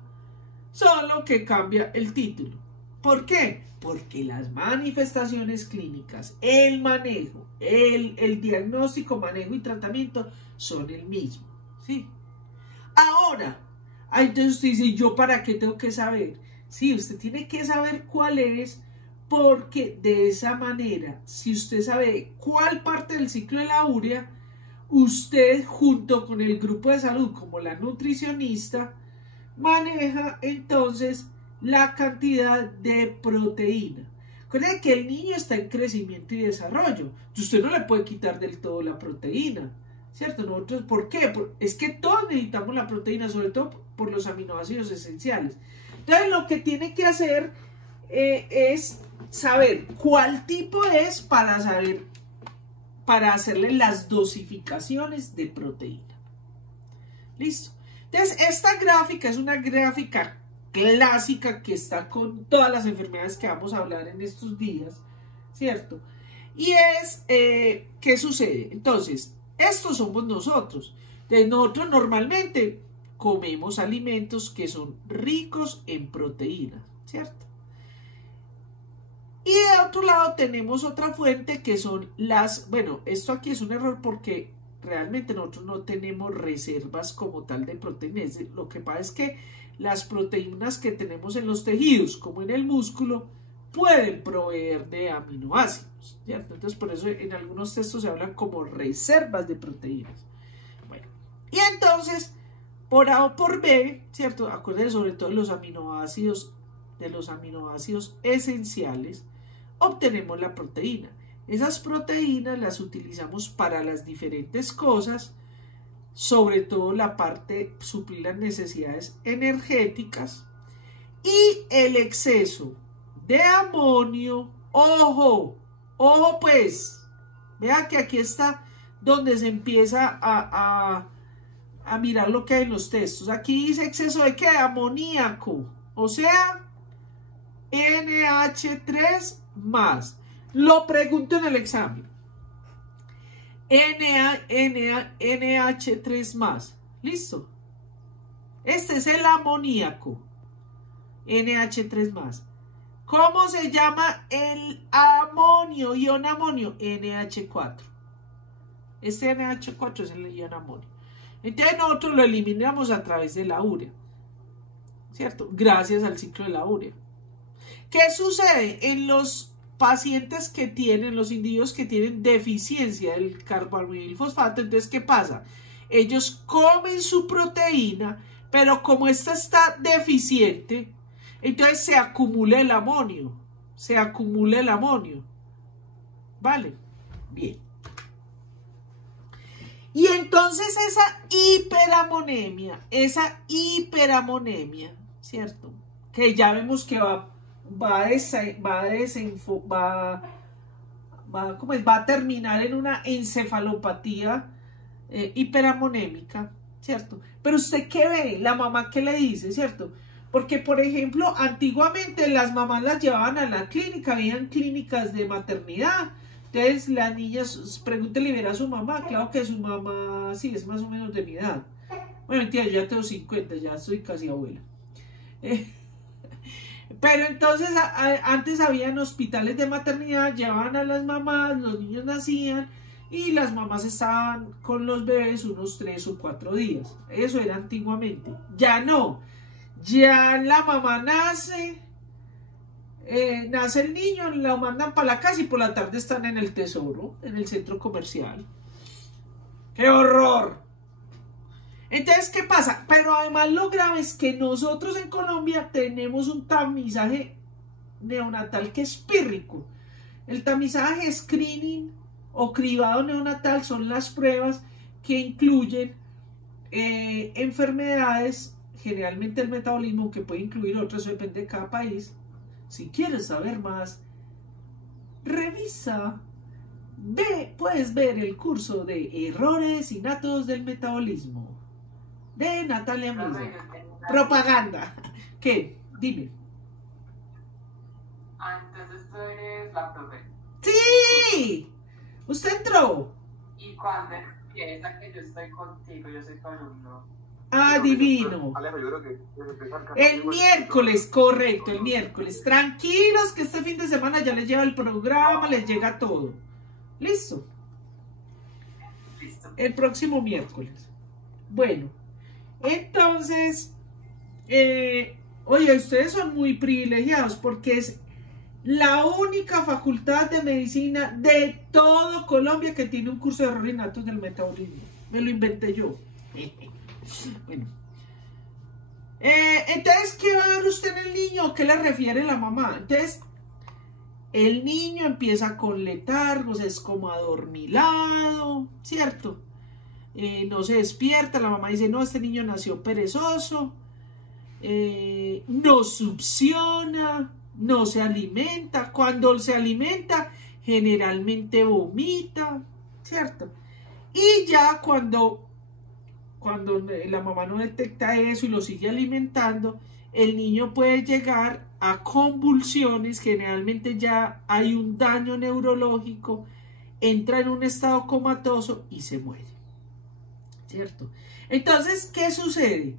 solo que cambia el título. ¿Por qué? Porque las manifestaciones clínicas, el manejo, el diagnóstico, manejo y tratamiento son el mismo, ¿sí? Ahora, entonces usted dice, ¿yo para qué tengo que saber? Sí, usted tiene que saber cuál es, porque de esa manera, si usted sabe cuál parte del ciclo de la urea, usted junto con el grupo de salud, como la nutricionista, maneja entonces la cantidad de proteína. Recuerden que el niño está en crecimiento y desarrollo. Usted no le puede quitar del todo la proteína, ¿cierto? Nosotros, ¿por qué? Es que todos necesitamos la proteína, sobre todo por los aminoácidos esenciales. Entonces, lo que tiene que hacer es saber cuál tipo es para hacerle las dosificaciones de proteína. Listo. Entonces, esta gráfica es una gráfica clásica que está con todas las enfermedades que vamos a hablar en estos días, ¿cierto? Y es, ¿qué sucede? Entonces, estos somos nosotros. Entonces, nosotros normalmente comemos alimentos que son ricos en proteínas, ¿cierto? Y de otro lado tenemos otra fuente que son las, bueno, esto aquí es un error porque realmente nosotros no tenemos reservas como tal de proteínas. Lo que pasa es que las proteínas que tenemos en los tejidos, como en el músculo, pueden proveer de aminoácidos, ¿cierto? Entonces por eso en algunos textos se hablan como reservas de proteínas. Bueno, y entonces por A o por B, ¿cierto? Acuérdense sobre todo de los aminoácidos esenciales, obtenemos la proteína. Esas proteínas las utilizamos para las diferentes cosas, sobre todo la parte suplir las necesidades energéticas, y el exceso de amonio, ojo pues, vean que aquí está donde se empieza a mirar lo que hay en los textos. Aquí dice exceso de ¿qué? Amoníaco, o sea, NH3 más. Lo pregunto en el examen. NH3 más. ¿Listo? Este es el amoníaco. NH3 más. ¿Cómo se llama el amonio? Ion amonio. NH4. Este NH4 es el ion amonio. Entonces nosotros lo eliminamos a través de la urea. ¿Cierto? Gracias al ciclo de la urea. ¿Qué sucede en los pacientes que tienen, los individuos que tienen deficiencia del carboamilfosfato? Entonces, ¿qué pasa? Ellos comen su proteína, pero como esta está deficiente, entonces se acumula el amonio. ¿Vale? Bien. Y entonces esa hiperamonemia, ¿cierto? Que ya vemos que va a terminar en una encefalopatía hiperamonémica, ¿cierto? Pero usted ¿qué ve? La mamá ¿qué le dice? ¿Cierto? Porque, por ejemplo, antiguamente las mamás las llevaban a la clínica, habían clínicas de maternidad. Entonces las niñas, pregúntele a su mamá, claro que su mamá sí es más o menos de mi edad. Bueno, tía, yo ya tengo 50, ya soy casi abuela. Pero entonces antes habían hospitales de maternidad, llevaban a las mamás, los niños nacían y las mamás estaban con los bebés unos 3 o 4 días. Eso era antiguamente. Ya no. Ya la mamá nace el niño, lo mandan para la casa y por la tarde están en el Tesoro, en el centro comercial. ¡Qué horror! Entonces, ¿qué pasa? Pero además lo grave es que nosotros en Colombia tenemos un tamizaje neonatal que es pírrico. El tamizaje screening o cribado neonatal son las pruebas que incluyen enfermedades, generalmente el metabolismo, que puede incluir otras, eso depende de cada país. Si quieres saber más, revisa, puedes ver el curso de errores innatos del metabolismo de Natalia Misa. Propaganda. ¿Qué? Dime. Entonces tú eres la profe. ¡Sí! ¿Usted entró? ¿Y cuándo empieza que yo estoy contigo? Yo soy tu alumno. Ah, divino. El miércoles, correcto, el miércoles. Tranquilos que este fin de semana ya les lleva el programa, les llega todo. ¿Listo? Listo. El próximo miércoles. Bueno, entonces, oye, ustedes son muy privilegiados porque es la única facultad de medicina de todo Colombia que tiene un curso de errores innatos del metabolismo. Me lo inventé yo. Bueno, entonces, ¿qué va a dar usted en el niño? ¿Qué le refiere la mamá? Entonces, el niño empieza con letargos, es como adormilado, ¿cierto? No se despierta, la mamá dice, no, este niño nació perezoso, no succiona, no se alimenta. Cuando se alimenta, generalmente vomita, ¿cierto? Y ya cuando la mamá no detecta eso y lo sigue alimentando, el niño puede llegar a convulsiones, generalmente ya hay un daño neurológico, entra en un estado comatoso y se muere, ¿cierto? Entonces, ¿qué sucede?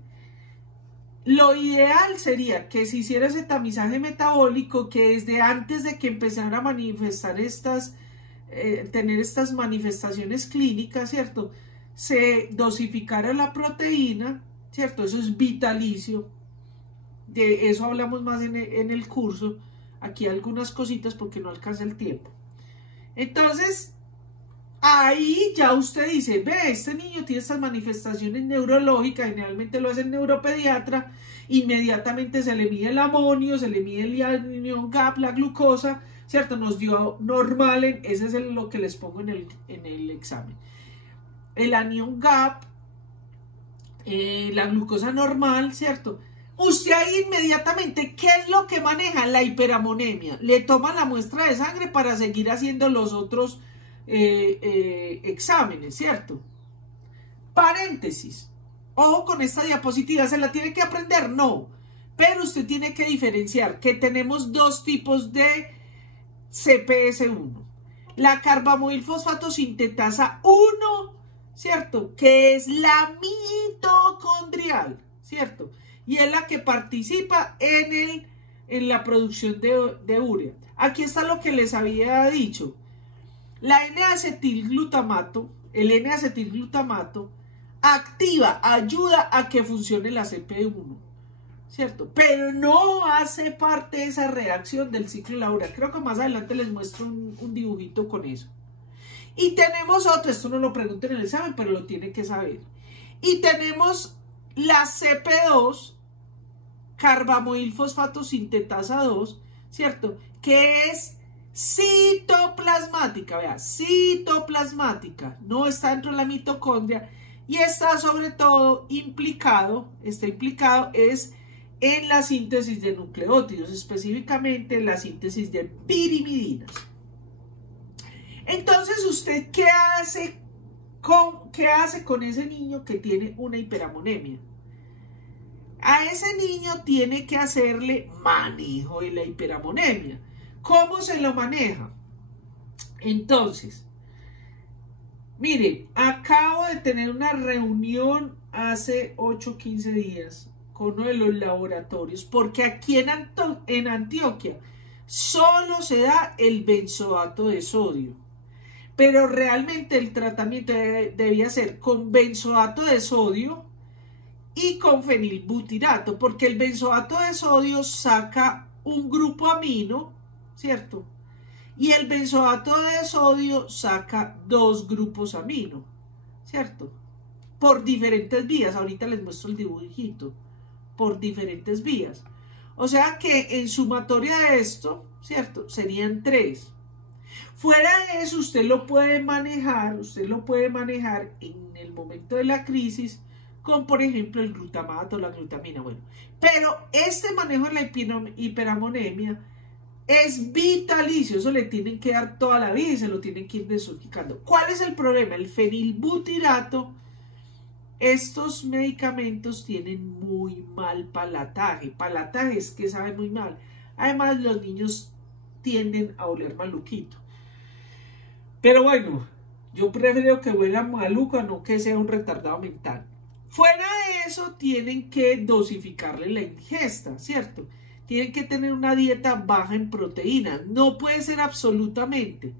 lo ideal sería que se hiciera ese tamizaje metabólico, que desde antes de que empezaran a manifestar tener estas manifestaciones clínicas, ¿cierto? Se dosificara la proteína, ¿cierto? Eso es vitalicio. De eso hablamos más en el curso. Aquí algunas cositas porque no alcanza el tiempo. Entonces, ahí ya usted dice, ve, este niño tiene estas manifestaciones neurológicas, generalmente lo hace el neuropediatra, inmediatamente se le mide el amonio, se le mide el anion gap, la glucosa, ¿cierto? Nos dio normal, ese es lo que les pongo en el examen. El anion gap, la glucosa normal, ¿cierto? Usted ahí inmediatamente, ¿qué es lo que maneja? La hiperamonemia. Le toma la muestra de sangre para seguir haciendo los otros exámenes, ¿cierto? Paréntesis. Ojo con esta diapositiva, ¿se la tiene que aprender? No. Pero usted tiene que diferenciar que tenemos dos tipos de CPS1. La carbamoil-fosfato sintetasa 1, ¿cierto? Que es la mitocondrial, ¿cierto? Y es la que participa en la producción de urea. Aquí está lo que les había dicho. La N-acetilglutamato, el N-acetilglutamato activa, ayuda a que funcione la CP1, ¿cierto? Pero no hace parte de esa reacción del ciclo de la urea. Creo que más adelante les muestro un dibujito con eso. Y tenemos otro, esto no lo pregunten en el examen, pero lo tiene que saber. Y tenemos la CP2, carbamoil-fosfato sintetasa 2, ¿cierto? Que es citoplasmática, vea, citoplasmática, no está dentro de la mitocondria y está sobre todo implicado es en la síntesis de nucleótidos, específicamente en la síntesis de pirimidinas. Entonces, ¿usted qué hace con ese niño que tiene una hiperamonemia? A ese niño tiene que hacerle manejo de la hiperamonemia. ¿Cómo se lo maneja? Entonces, miren, acabo de tener una reunión hace 8 o 15 días con uno de los laboratorios, porque aquí en Antioquia solo se da el benzoato de sodio, pero realmente el tratamiento debía ser con benzoato de sodio y con fenilbutirato, porque el benzoato de sodio saca un grupo amino, ¿cierto? Y el benzoato de sodio saca 2 grupos amino, ¿cierto? Por diferentes vías, ahorita les muestro el dibujito, por diferentes vías. O sea que en sumatoria de esto, ¿cierto? Serían 3. Fuera de eso, usted lo puede manejar en el momento de la crisis con, por ejemplo, el glutamato, la glutamina, bueno. Pero este manejo de la hiperamonemia es vitalicio, eso le tienen que dar toda la vida y se lo tienen que ir dosificando. ¿Cuál es el problema? El fenilbutirato, estos medicamentos tienen muy mal palataje. Palataje es que sabe muy mal. Además, los niños tienden a oler maluquito. Pero bueno, yo prefiero que huela maluco a no que sea un retardado mental. Fuera de eso, tienen que dosificarle la ingesta, ¿cierto? Tienen que tener una dieta baja en proteínas. No puede ser absolutamente.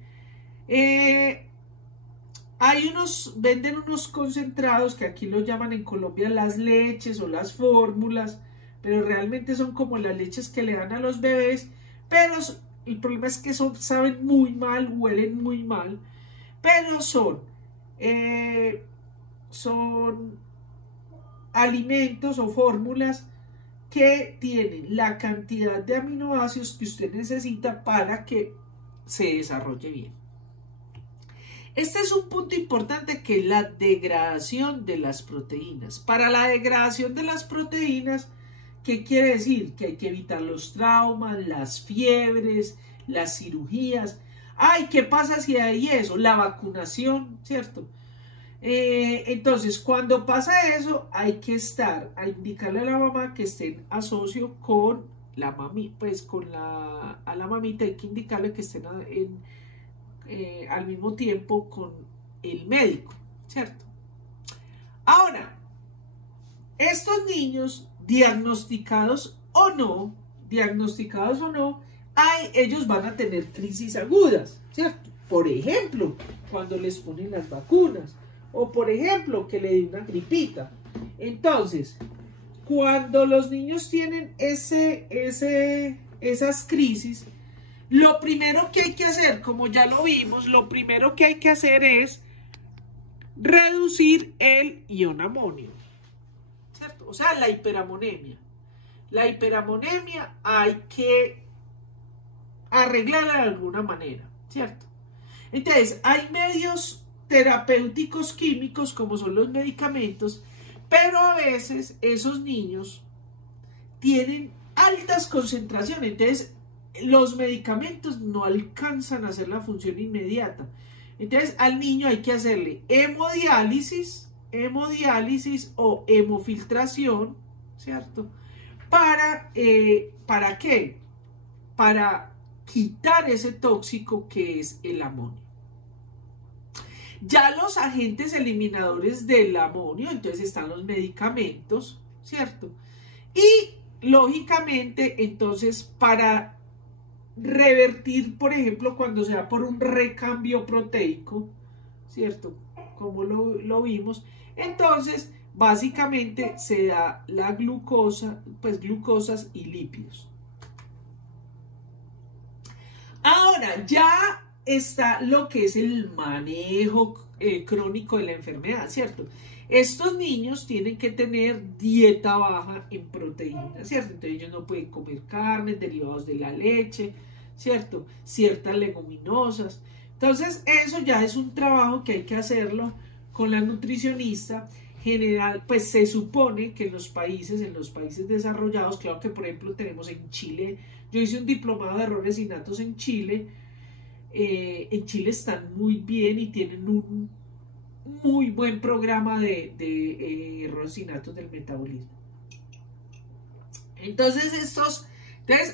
Venden unos concentrados que aquí los llaman en Colombia las leches o las fórmulas, pero realmente son como las leches que le dan a los bebés, pero el problema es que saben muy mal, huelen muy mal, pero son alimentos o fórmulas que tienen la cantidad de aminoácidos que usted necesita para que se desarrolle bien. Este es un punto importante, que es la degradación de las proteínas. Para la degradación de las proteínas, ¿qué quiere decir? Que hay que evitar los traumas, las fiebres, las cirugías. Ay, ¿qué pasa si hay eso? La vacunación, ¿cierto? Entonces, cuando pasa eso, hay que a indicarle a la mamá que esté en asocio con la mami, pues a la mamita hay que indicarle que estén al mismo tiempo con el médico, ¿cierto? Ahora, estos niños diagnosticados o no, ellos van a tener crisis agudas, ¿cierto? Por ejemplo, cuando les ponen las vacunas, o por ejemplo, que le dé una gripita. Entonces, cuando los niños tienen esas crisis, lo primero que hay que hacer, como ya lo vimos, lo primero que hay que hacer es reducir el ion amonio, ¿cierto? O sea, la hiperamonemia. La hiperamonemia hay que arreglarla de alguna manera, ¿cierto? Entonces, hay medios terapéuticos químicos como son los medicamentos, pero a veces esos niños tienen altas concentraciones, entonces los medicamentos no alcanzan a hacer la función inmediata. Entonces al niño hay que hacerle hemodiálisis o hemofiltración, ¿cierto? ¿Para qué? Para quitar ese tóxico que es el amonio. Ya los agentes eliminadores del amonio, entonces están los medicamentos, ¿cierto? Y lógicamente, entonces, para revertir, por ejemplo, cuando se da por un recambio proteico, ¿cierto? Como lo vimos, entonces, básicamente se da la glucosa, pues glucosas y lípidos. Ahora, ya está lo que es el manejo crónico de la enfermedad, ¿cierto? Estos niños tienen que tener dieta baja en proteínas, ¿cierto? Entonces ellos no pueden comer carnes, derivados de la leche, ¿cierto? Ciertas leguminosas. Entonces eso ya es un trabajo que hay que hacerlo con la nutricionista general. Pues se supone que en los países desarrollados, claro que por ejemplo tenemos en Chile, yo hice un diplomado de errores innatos en Chile están muy bien y tienen un muy buen programa de errores innatos del metabolismo. Entonces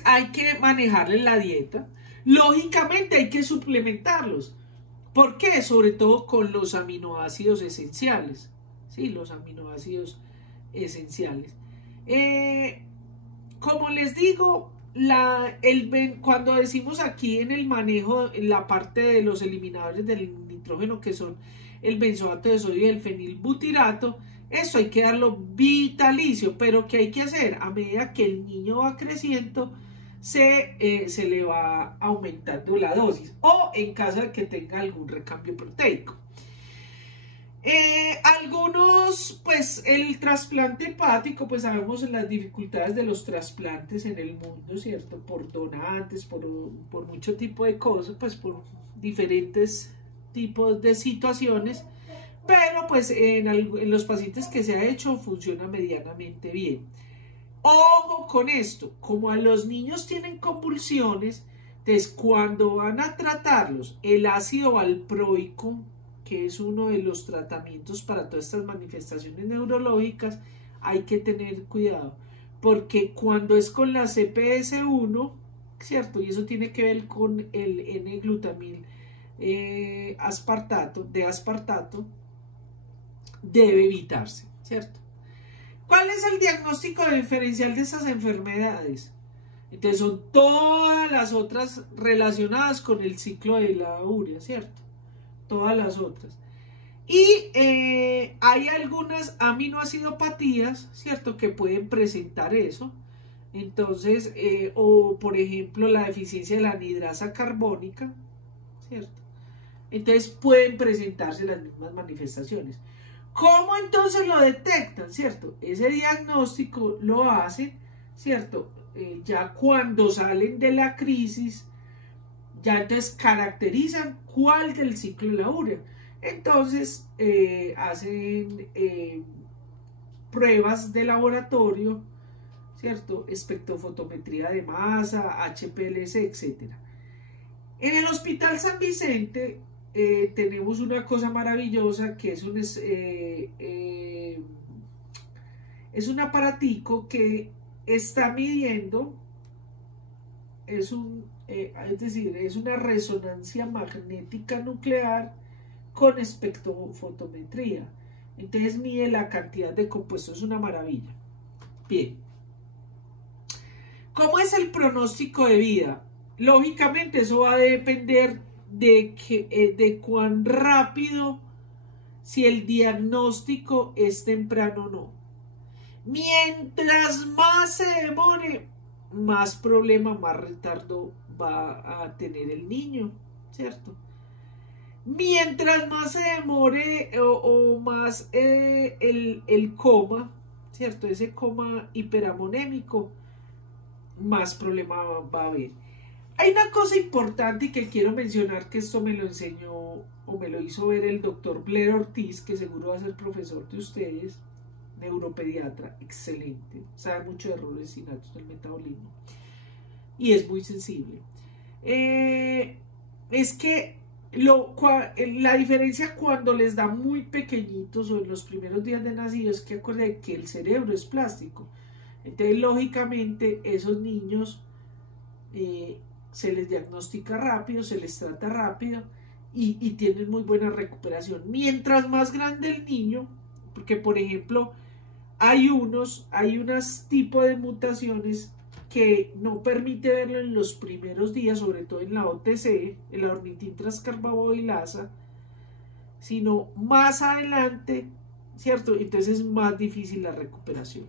hay que manejarles la dieta. Lógicamente hay que suplementarlos. ¿Por qué? Sobre todo con los aminoácidos esenciales. Sí, los aminoácidos esenciales. Como les digo, cuando decimos aquí en el manejo, en la parte de los eliminadores del nitrógeno, que son el benzoato de sodio y el fenilbutirato, eso hay que darlo vitalicio. Pero ¿qué hay que hacer? A medida que el niño va creciendo, se le va aumentando la dosis, o en caso de que tenga algún recambio proteico. Algunos, pues el trasplante hepático, pues sabemos las dificultades de los trasplantes en el mundo, ¿cierto? Por donantes, por mucho tipo de cosas, pues por diferentes tipos de situaciones, pero pues en los pacientes que se ha hecho funciona medianamente bien. Ojo con esto, como a los niños tienen convulsiones, entonces cuando van a tratarlos, el ácido valproico, que es uno de los tratamientos para todas estas manifestaciones neurológicas, hay que tener cuidado, porque cuando es con la CPS1, ¿cierto? Y eso tiene que ver con el N-glutamil aspartato, debe evitarse, ¿cierto? ¿Cuál es el diagnóstico diferencial de estas enfermedades? Entonces son todas las otras relacionadas con el ciclo de la urea, ¿cierto? Todas las otras. Y hay algunas aminoacidopatías, ¿cierto? Que pueden presentar eso. Entonces, o por ejemplo la deficiencia de la anhidrasa carbónica, ¿cierto? Entonces pueden presentarse las mismas manifestaciones. ¿Cómo entonces lo detectan, cierto? Ese diagnóstico lo hacen, ¿cierto? Ya cuando salen de la crisis, ya entonces caracterizan cuál del ciclo de la urea. Entonces hacen pruebas de laboratorio, ¿cierto? Espectrofotometría de masa, HPLC, etc. En el Hospital San Vicente tenemos una cosa maravillosa que es un aparatico que está midiendo, es una resonancia magnética nuclear con espectrofotometría. Entonces mide la cantidad de compuestos, es una maravilla. Bien. ¿Cómo es el pronóstico de vida? Lógicamente eso va a depender de cuán rápido, si el diagnóstico es temprano o no. Mientras más se demore, más problema, más retardo va a tener el niño, ¿cierto? Mientras más se demore o más el coma, ¿cierto? Ese coma hiperamonémico, más problema va a haber. Hay una cosa importante y que quiero mencionar, que esto me lo enseñó o me lo hizo ver el doctor Blair Ortiz, que seguro va a ser profesor de ustedes, neuropediatra, excelente, sabe mucho de roles sinatos del metabolismo y es muy sensible. Es que la diferencia cuando les da muy pequeñitos o en los primeros días de nacido es que acuérdense que el cerebro es plástico. Entonces, lógicamente, esos niños se les diagnostica rápido, se les trata rápido y tienen muy buena recuperación. Mientras más grande el niño, porque por ejemplo, hay unos tipos de mutaciones que no permite verlo en los primeros días, sobre todo en la OTC, en la ornitintrascarbamidasa, sino más adelante, ¿cierto? Entonces es más difícil la recuperación.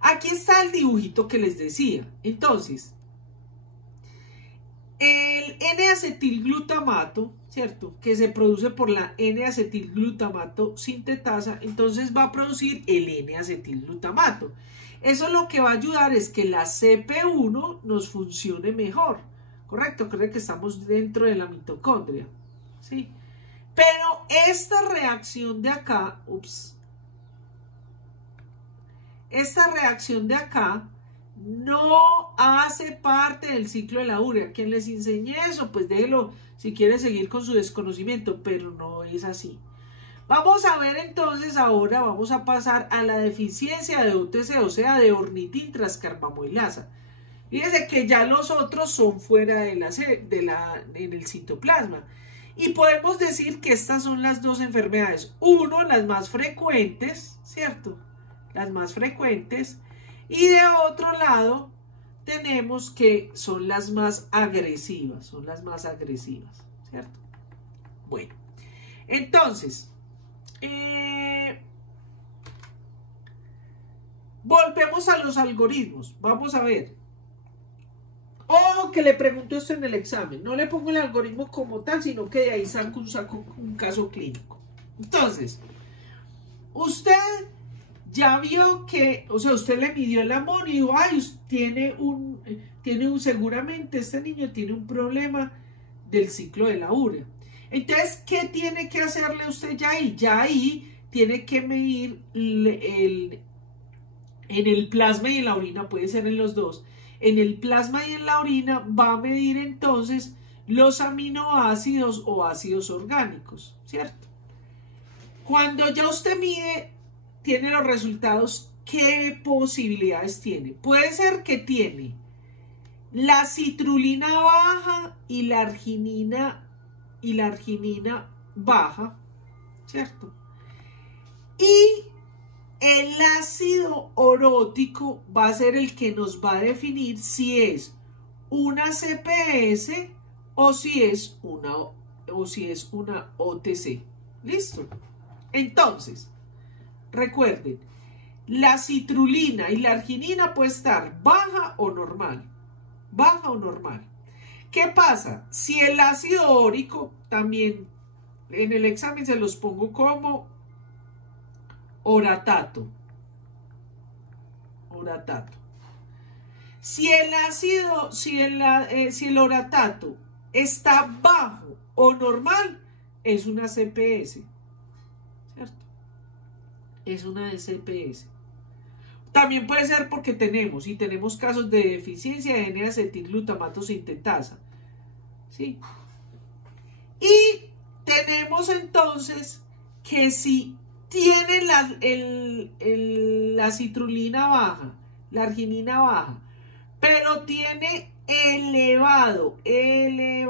Aquí está el dibujito que les decía. Entonces, el N-acetilglutamato, ¿cierto? Que se produce por la N-acetilglutamato sintetasa, entonces va a producir el N-acetilglutamato. Eso lo que va a ayudar es que la CP1 nos funcione mejor, ¿correcto? Creo que estamos dentro de la mitocondria, ¿sí? Pero esta reacción de acá, esta reacción de acá no hace parte del ciclo de la urea. ¿Quién les enseñé eso? Pues déjelo si quiere seguir con su desconocimiento, pero no es así. Vamos a ver entonces ahora, vamos a pasar a la deficiencia de OTC, o sea, de ornitintrascarbamidasa. Fíjense que ya los otros son fuera en el citoplasma. Y podemos decir que estas son las dos enfermedades. Uno, las más frecuentes, ¿cierto? Las más frecuentes. Y de otro lado, tenemos que son las más agresivas. Son las más agresivas, ¿cierto? Bueno, entonces, volvemos a los algoritmos. Vamos a ver. Que le pregunto esto en el examen. No le pongo el algoritmo como tal, sino que de ahí saco un caso clínico. Entonces, usted ya vio que, o sea, usted le midió el amonio y dijo, ay, seguramente este niño tiene un problema del ciclo de la urea. Entonces, ¿qué tiene que hacerle usted ya ahí? Ya ahí tiene que medir en el plasma y en la orina, puede ser en los dos. En el plasma y en la orina va a medir entonces los aminoácidos o ácidos orgánicos, ¿cierto? Cuando ya usted mide, tiene los resultados, ¿qué posibilidades tiene? Puede ser que tiene la citrulina baja y la arginina baja, ¿cierto? Y el ácido orótico va a ser el que nos va a definir si es una CPS o si es una OTC. ¿Listo? Entonces, recuerden, la citrulina y la arginina puede estar baja o normal. Baja o normal. ¿Qué pasa? Si el ácido órico, también en el examen se los pongo como oratato. Si el oratato está bajo o normal, es una CPS, ¿cierto? Es una de CPS. También puede ser porque tenemos casos de deficiencia de N-acetilglutamato sintetasa, ¿sí? Y tenemos entonces que si tiene la citrulina baja, la arginina baja, pero tiene elevado el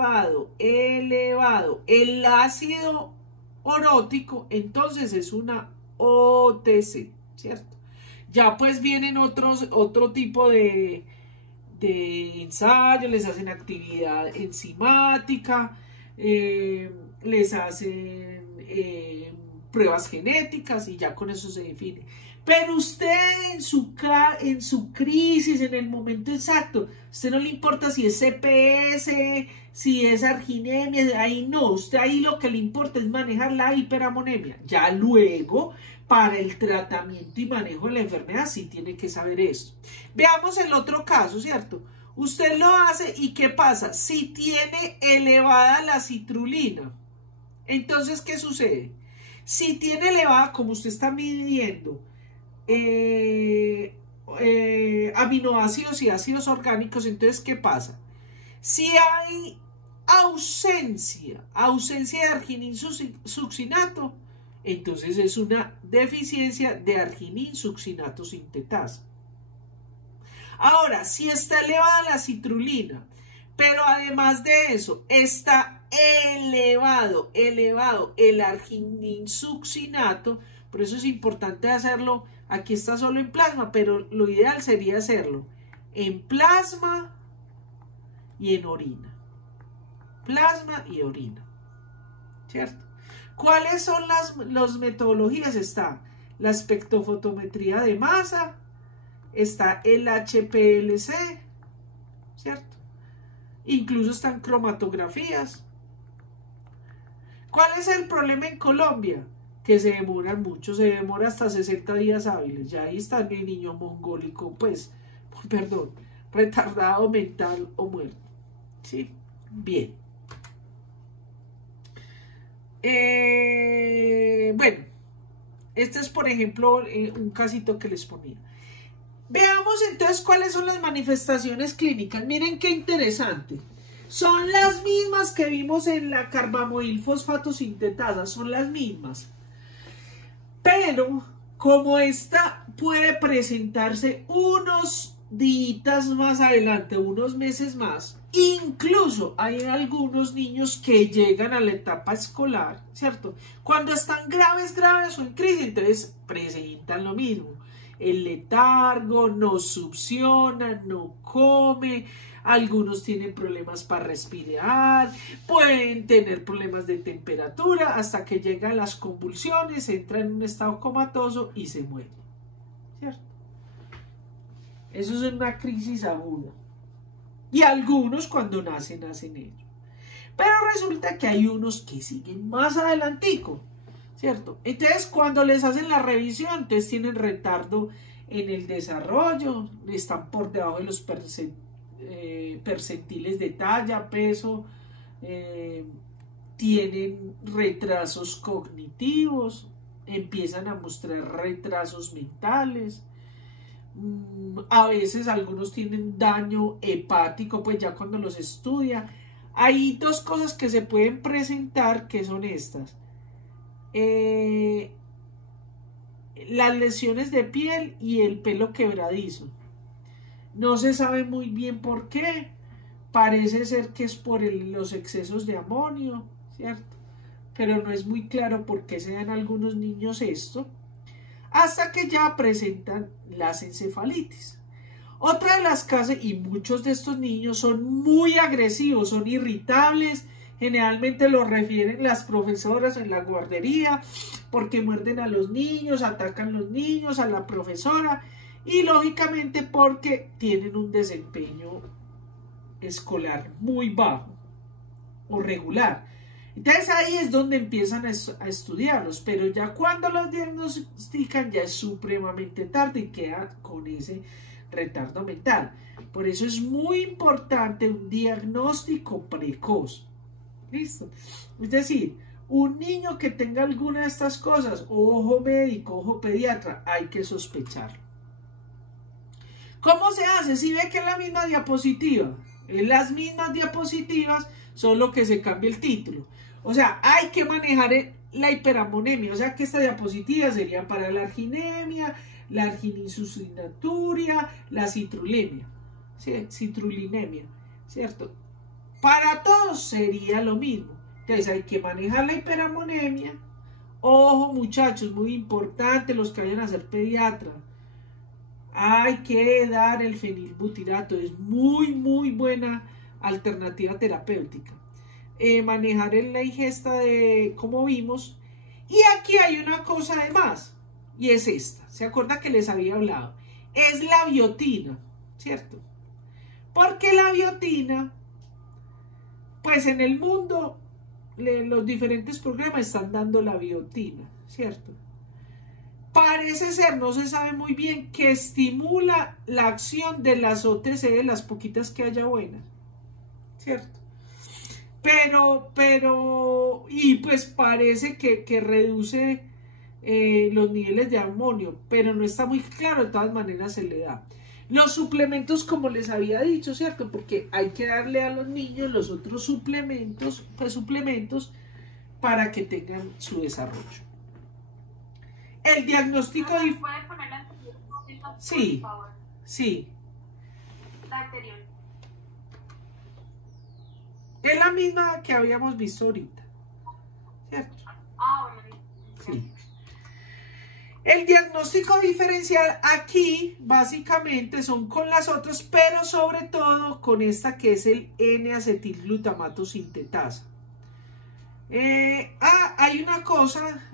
ácido orótico, entonces es una OTC, ¿cierto? Ya pues vienen otro tipo de ensayos, les hacen actividad enzimática, les hacen pruebas genéticas y ya con eso se define. Pero usted en su crisis, en el momento exacto, usted no le importa si es CPS, si es arginemia, ahí no, usted ahí lo que le importa es manejar la hiperamonemia. Ya luego, para el tratamiento y manejo de la enfermedad, sí tiene que saber esto. Veamos el otro caso, ¿cierto? Usted lo hace y ¿qué pasa? Si tiene elevada la citrulina, entonces, ¿qué sucede? Si tiene elevada, como usted está midiendo, aminoácidos y ácidos orgánicos, entonces, ¿qué pasa? Si hay ausencia de arginine-succinato, entonces es una deficiencia de arginine-succinato sintetasa. Ahora, si está elevada la citrulina, pero además de eso está elevado el arginine-succinato, por eso es importante hacerlo. Aquí está solo en plasma, pero lo ideal sería hacerlo en plasma y en orina. Plasma y orina, ¿cierto? ¿Cuáles son las metodologías? Está la espectrofotometría de masa, está el HPLC, ¿cierto? Incluso están cromatografías. ¿Cuál es el problema en Colombia? Que se demoran mucho, se demora hasta 60 días hábiles. Ya ahí está mi niño mongólico, pues, perdón, retardado mental o muerto. ¿Sí? Bien. Bueno, este es, por ejemplo, un casito que les ponía. Veamos entonces cuáles son las manifestaciones clínicas. Miren qué interesante. Son las mismas que vimos en la carbamidil fosfato sintetasa, son las mismas. Pero como esta puede presentarse unos días más adelante, unos meses más, incluso hay algunos niños que llegan a la etapa escolar, ¿cierto? Cuando están graves o en crisis, entonces presentan lo mismo. El letargo, no succiona, no come, algunos tienen problemas para respirar, pueden tener problemas de temperatura hasta que llegan las convulsiones, entran en un estado comatoso y se mueren, ¿cierto? Eso es una crisis aguda. Y algunos cuando nacen ellos. Pero resulta que hay unos que siguen más adelantico, ¿cierto? Entonces cuando les hacen la revisión, entonces tienen retardo en el desarrollo, están por debajo de los percentiles de talla, peso, tienen retrasos cognitivos, empiezan a mostrar retrasos mentales, a veces algunos tienen daño hepático, pues ya cuando los estudia. Hay dos cosas que se pueden presentar que son estas. Las lesiones de piel y el pelo quebradizo. No se sabe muy bien por qué. Parece ser que es por los excesos de amonio, ¿cierto? Pero no es muy claro por qué se dan a algunos niños esto. Hasta que ya presentan las encefalitis. Otra de las causas, y muchos de estos niños son muy agresivos, son irritables. Generalmente lo refieren las profesoras en la guardería porque muerden a los niños, atacan a los niños, a la profesora y lógicamente porque tienen un desempeño escolar muy bajo o regular. Entonces ahí es donde empiezan a estudiarlos, pero ya cuando los diagnostican ya es supremamente tarde y queda con ese retardo mental. Por eso es muy importante un diagnóstico precoz. ¿Listo? Es decir, un niño que tenga alguna de estas cosas, ojo médico, ojo pediatra, hay que sospecharlo. ¿Cómo se hace? Si ve que es la misma diapositiva, es las mismas diapositivas, solo que se cambia el título. O sea, hay que manejar la hiperamonemia, o sea que esta diapositiva sería para la arginemia, la argininsucinaturia, la citrulemia, ¿sí? Citrulinemia, ¿cierto? Para todos sería lo mismo. Entonces hay que manejar la hiperamonemia Ojo muchachos, muy importante los que vayan a ser pediatra. Hay que dar el fenilbutirato, es muy buena alternativa terapéutica. Manejar en la ingesta de, como vimos. Y aquí hay una cosa además, y es esta. ¿Se acuerda que les había hablado? Es la biotina, ¿cierto? Porque la biotina, pues en el mundo, los diferentes programas están dando la biotina, ¿cierto? Parece ser, no se sabe muy bien, que estimula la acción de las OTC, de las poquitas que haya buenas, ¿cierto? Y pues parece que reduce los niveles de amonio, pero no está muy claro, de todas maneras se le da. Los suplementos, como les había dicho, ¿cierto? Porque hay que darle a los niños los otros suplementos, para que tengan su desarrollo. El diagnóstico... ¿Puede poner la anterior? Sí, por favor? sí. La anterior. Es la misma que habíamos visto ahorita, ¿cierto? Bueno. Sí. El diagnóstico diferencial aquí básicamente son con las otras, pero sobre todo con esta que es el N-acetilglutamato sintetasa. Hay una cosa,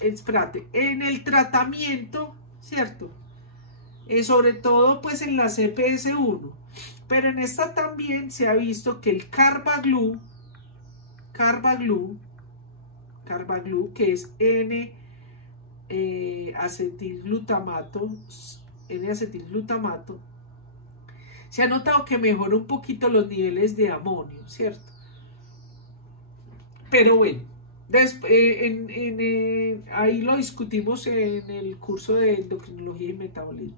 espérate, en el tratamiento, ¿cierto? Sobre todo pues en la CPS1, pero en esta también se ha visto que el Carbaglu, que es N-acetilglutamato, se ha notado que mejora un poquito los niveles de amonio, ¿cierto? Pero bueno, ahí lo discutimos en el curso de endocrinología y metabolismo.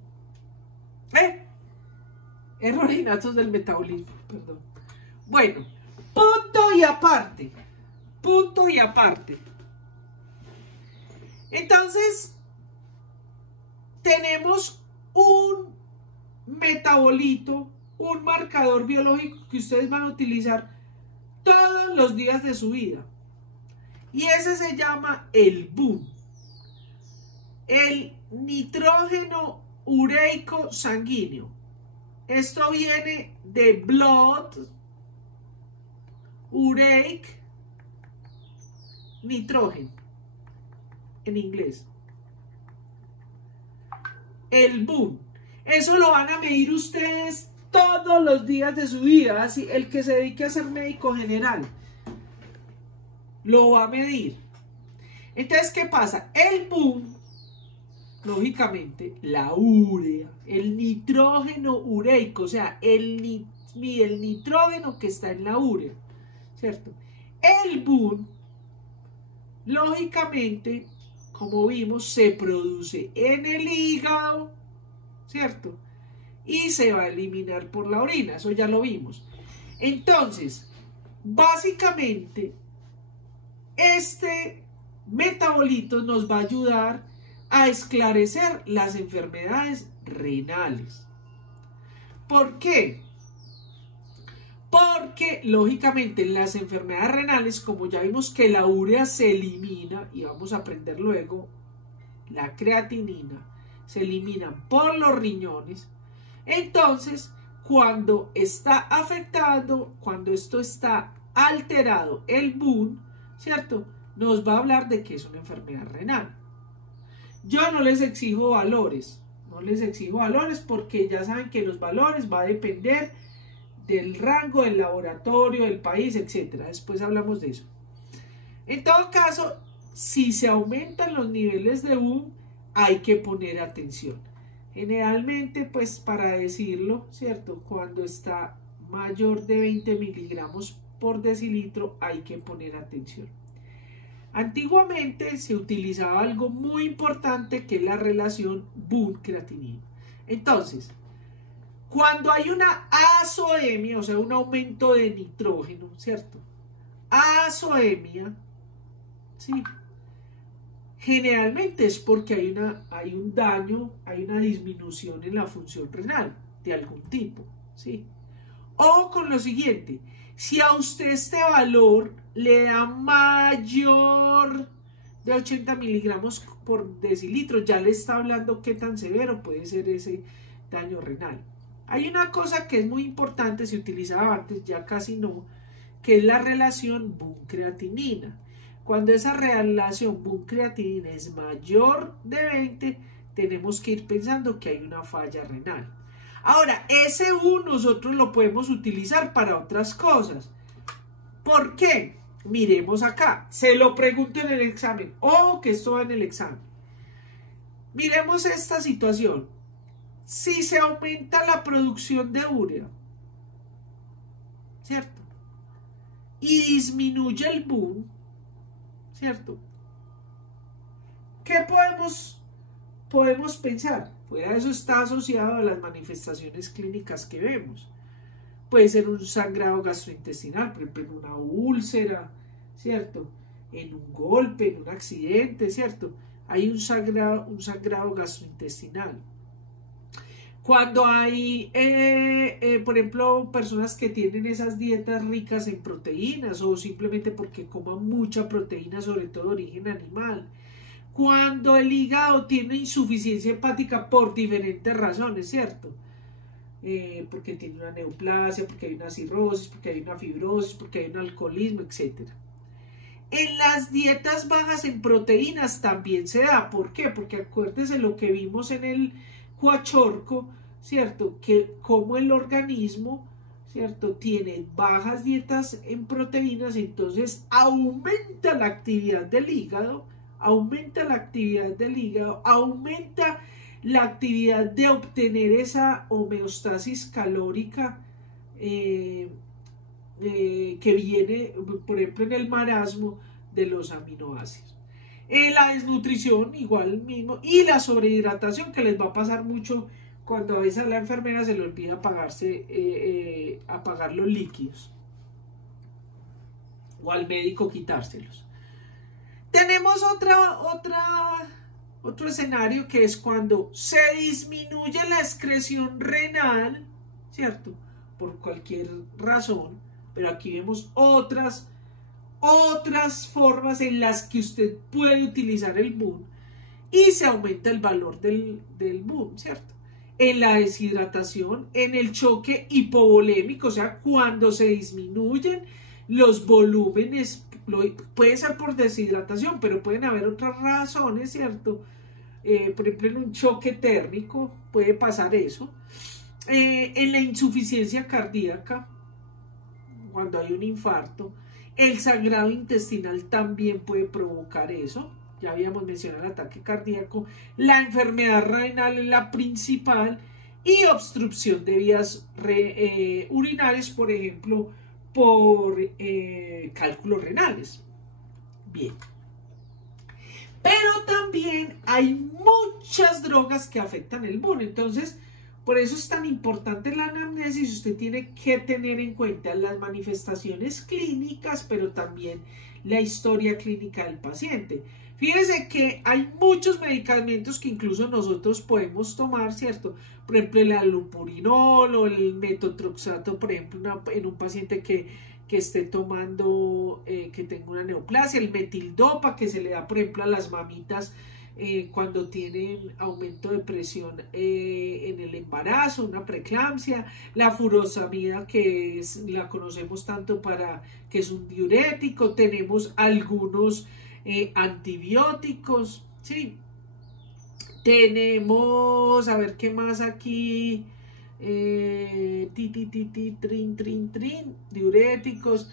Errores innatos del metabolismo, perdón. Bueno, punto y aparte. Entonces, tenemos un metabolito, un marcador biológico que ustedes van a utilizar todos los días de su vida. Y ese se llama el BUN. El nitrógeno ureico sanguíneo. Esto viene de blood, ureic, nitrógeno, en inglés. El BUN. Eso lo van a medir ustedes todos los días de su vida. Así, el que se dedique a ser médico general lo va a medir. Entonces, ¿qué pasa? El BUN, lógicamente, la urea, el nitrógeno ureico, o sea, el nitrógeno que está en la urea, ¿cierto? El BUN, lógicamente, como vimos, se produce en el hígado, ¿cierto? Y se va a eliminar por la orina, eso ya lo vimos. Entonces, básicamente, este metabolito nos va a ayudar a esclarecer las enfermedades renales. ¿Por qué? Porque, lógicamente, en las enfermedades renales, como ya vimos que la urea se elimina, y vamos a aprender luego, la creatinina, se eliminan por los riñones. Entonces, cuando está afectado, cuando esto está alterado, el BUN, ¿cierto? Nos va a hablar de que es una enfermedad renal. Yo no les exijo valores, porque ya saben que los valores va a depender del rango, del laboratorio, del país, etc. Después hablamos de eso. En todo caso, si se aumentan los niveles de BUN, hay que poner atención. Generalmente, pues para decirlo, ¿cierto? Cuando está mayor de 20 miligramos por decilitro, hay que poner atención. Antiguamente se utilizaba algo muy importante que es la relación BUN-creatinina. Entonces, cuando hay una azoemia, o sea, un aumento de nitrógeno, ¿cierto? Azoemia, ¿sí? Generalmente es porque hay un daño, hay una disminución en la función renal de algún tipo, ¿sí? O con lo siguiente, si a usted este valor le da mayor de 80 miligramos por decilitro, ya le está hablando qué tan severo puede ser ese daño renal. Hay una cosa que es muy importante, se utilizaba antes, ya casi no, que es la relación BUN-creatinina. Cuando esa relación BUN-creatinina es mayor de 20, tenemos que ir pensando que hay una falla renal. Ahora, ese U nosotros lo podemos utilizar para otras cosas. ¿Por qué? Miremos acá, se lo pregunto en el examen, que esto va en el examen. Miremos esta situación. Si se aumenta la producción de urea, ¿cierto? Y disminuye el BUN, ¿cierto? ¿Qué podemos pensar? Fuera de eso está asociado a las manifestaciones clínicas que vemos. Puede ser un sangrado gastrointestinal, por ejemplo, en una úlcera, ¿cierto? En un golpe, en un accidente, ¿cierto? Hay un sangrado gastrointestinal. Cuando hay, por ejemplo, personas que tienen esas dietas ricas en proteínas o simplemente porque coman mucha proteína, sobre todo de origen animal. Cuando el hígado tiene insuficiencia hepática por diferentes razones, ¿cierto? Porque tiene una neoplasia, porque hay una cirrosis, porque hay una fibrosis, porque hay un alcoholismo, etc. En las dietas bajas en proteínas también se da. ¿Por qué? Porque acuérdense lo que vimos en el Huachorco, ¿cierto? Que como el organismo, ¿cierto? Tiene bajas dietas en proteínas, entonces aumenta la actividad del hígado, aumenta la actividad de obtener esa homeostasis calórica que viene, por ejemplo, en el marasmo de los aminoácidos. La desnutrición, igual mismo, y la sobrehidratación, que les va a pasar mucho cuando a veces a la enfermera se le olvida apagar los líquidos, o al médico quitárselos. Tenemos otro escenario, que es cuando se disminuye la excreción renal, ¿cierto? Por cualquier razón, pero aquí vemos otras formas en las que usted puede utilizar el BUN y se aumenta el valor del BUN, ¿cierto? En la deshidratación, en el choque hipovolémico, o sea, cuando se disminuyen los volúmenes, puede ser por deshidratación, pero pueden haber otras razones, ¿cierto? Por ejemplo, en un choque térmico puede pasar eso. En la insuficiencia cardíaca, cuando hay un infarto, el sangrado intestinal también puede provocar eso. Ya habíamos mencionado el ataque cardíaco, la enfermedad renal es la principal, y obstrucción de vías urinarias, por ejemplo, por cálculos renales. Bien. Pero también hay muchas drogas que afectan el BUN. Entonces, por eso es tan importante la anamnesis. Usted tiene que tener en cuenta las manifestaciones clínicas, pero también la historia clínica del paciente. Fíjense que hay muchos medicamentos que incluso nosotros podemos tomar, ¿cierto? Por ejemplo, el allopurinol o el metotrexato, por ejemplo, en un paciente que esté tomando, que tenga una neoplasia, el metildopa, que se le da, por ejemplo, a las mamitas cuando tienen aumento de presión en el embarazo, una preeclampsia, la furosemida, que la conocemos tanto que es un diurético. Tenemos algunos antibióticos, ¿sí? Tenemos, a ver qué más aquí, diuréticos.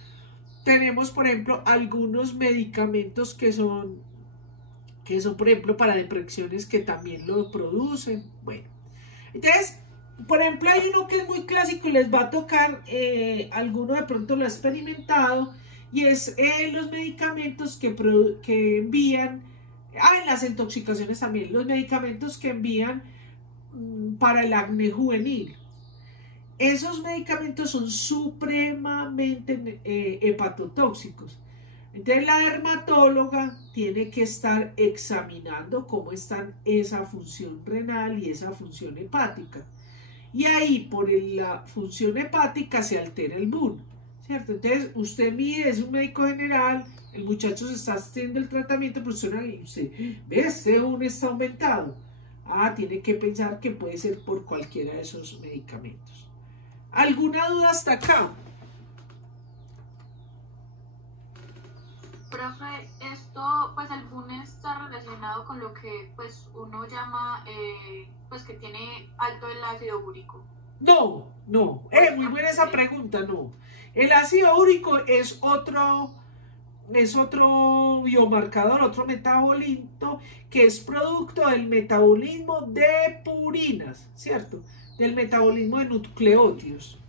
Tenemos, por ejemplo, algunos medicamentos que son, por ejemplo, para depresiones, que también lo producen. Bueno, entonces, por ejemplo, hay uno que es muy clásico y les va a tocar, alguno de pronto lo ha experimentado, y es los medicamentos que envían, en las intoxicaciones también, los medicamentos que envían para el acné juvenil. Esos medicamentos son supremamente hepatotóxicos. Entonces la dermatóloga tiene que estar examinando cómo están esa función renal y esa función hepática. Y ahí por la función hepática se altera el BUN, ¿cierto? Entonces, usted mide, es un médico general, el muchacho se está haciendo el tratamiento, pero usted ve, este uno está aumentado. Ah, tiene que pensar que puede ser por cualquiera de esos medicamentos. ¿Alguna duda hasta acá? Profe, esto, pues el BUN está relacionado con lo que pues uno llama, pues que tiene alto el ácido úrico. No, muy buena esa pregunta, no. El ácido úrico es otro biomarcador, otro metabolito que es producto del metabolismo de purinas, ¿cierto? Del metabolismo de nucleótidos.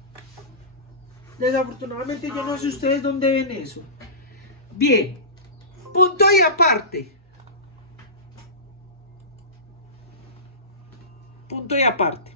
Desafortunadamente yo no sé ustedes dónde ven eso. Bien, punto y aparte. Punto y aparte.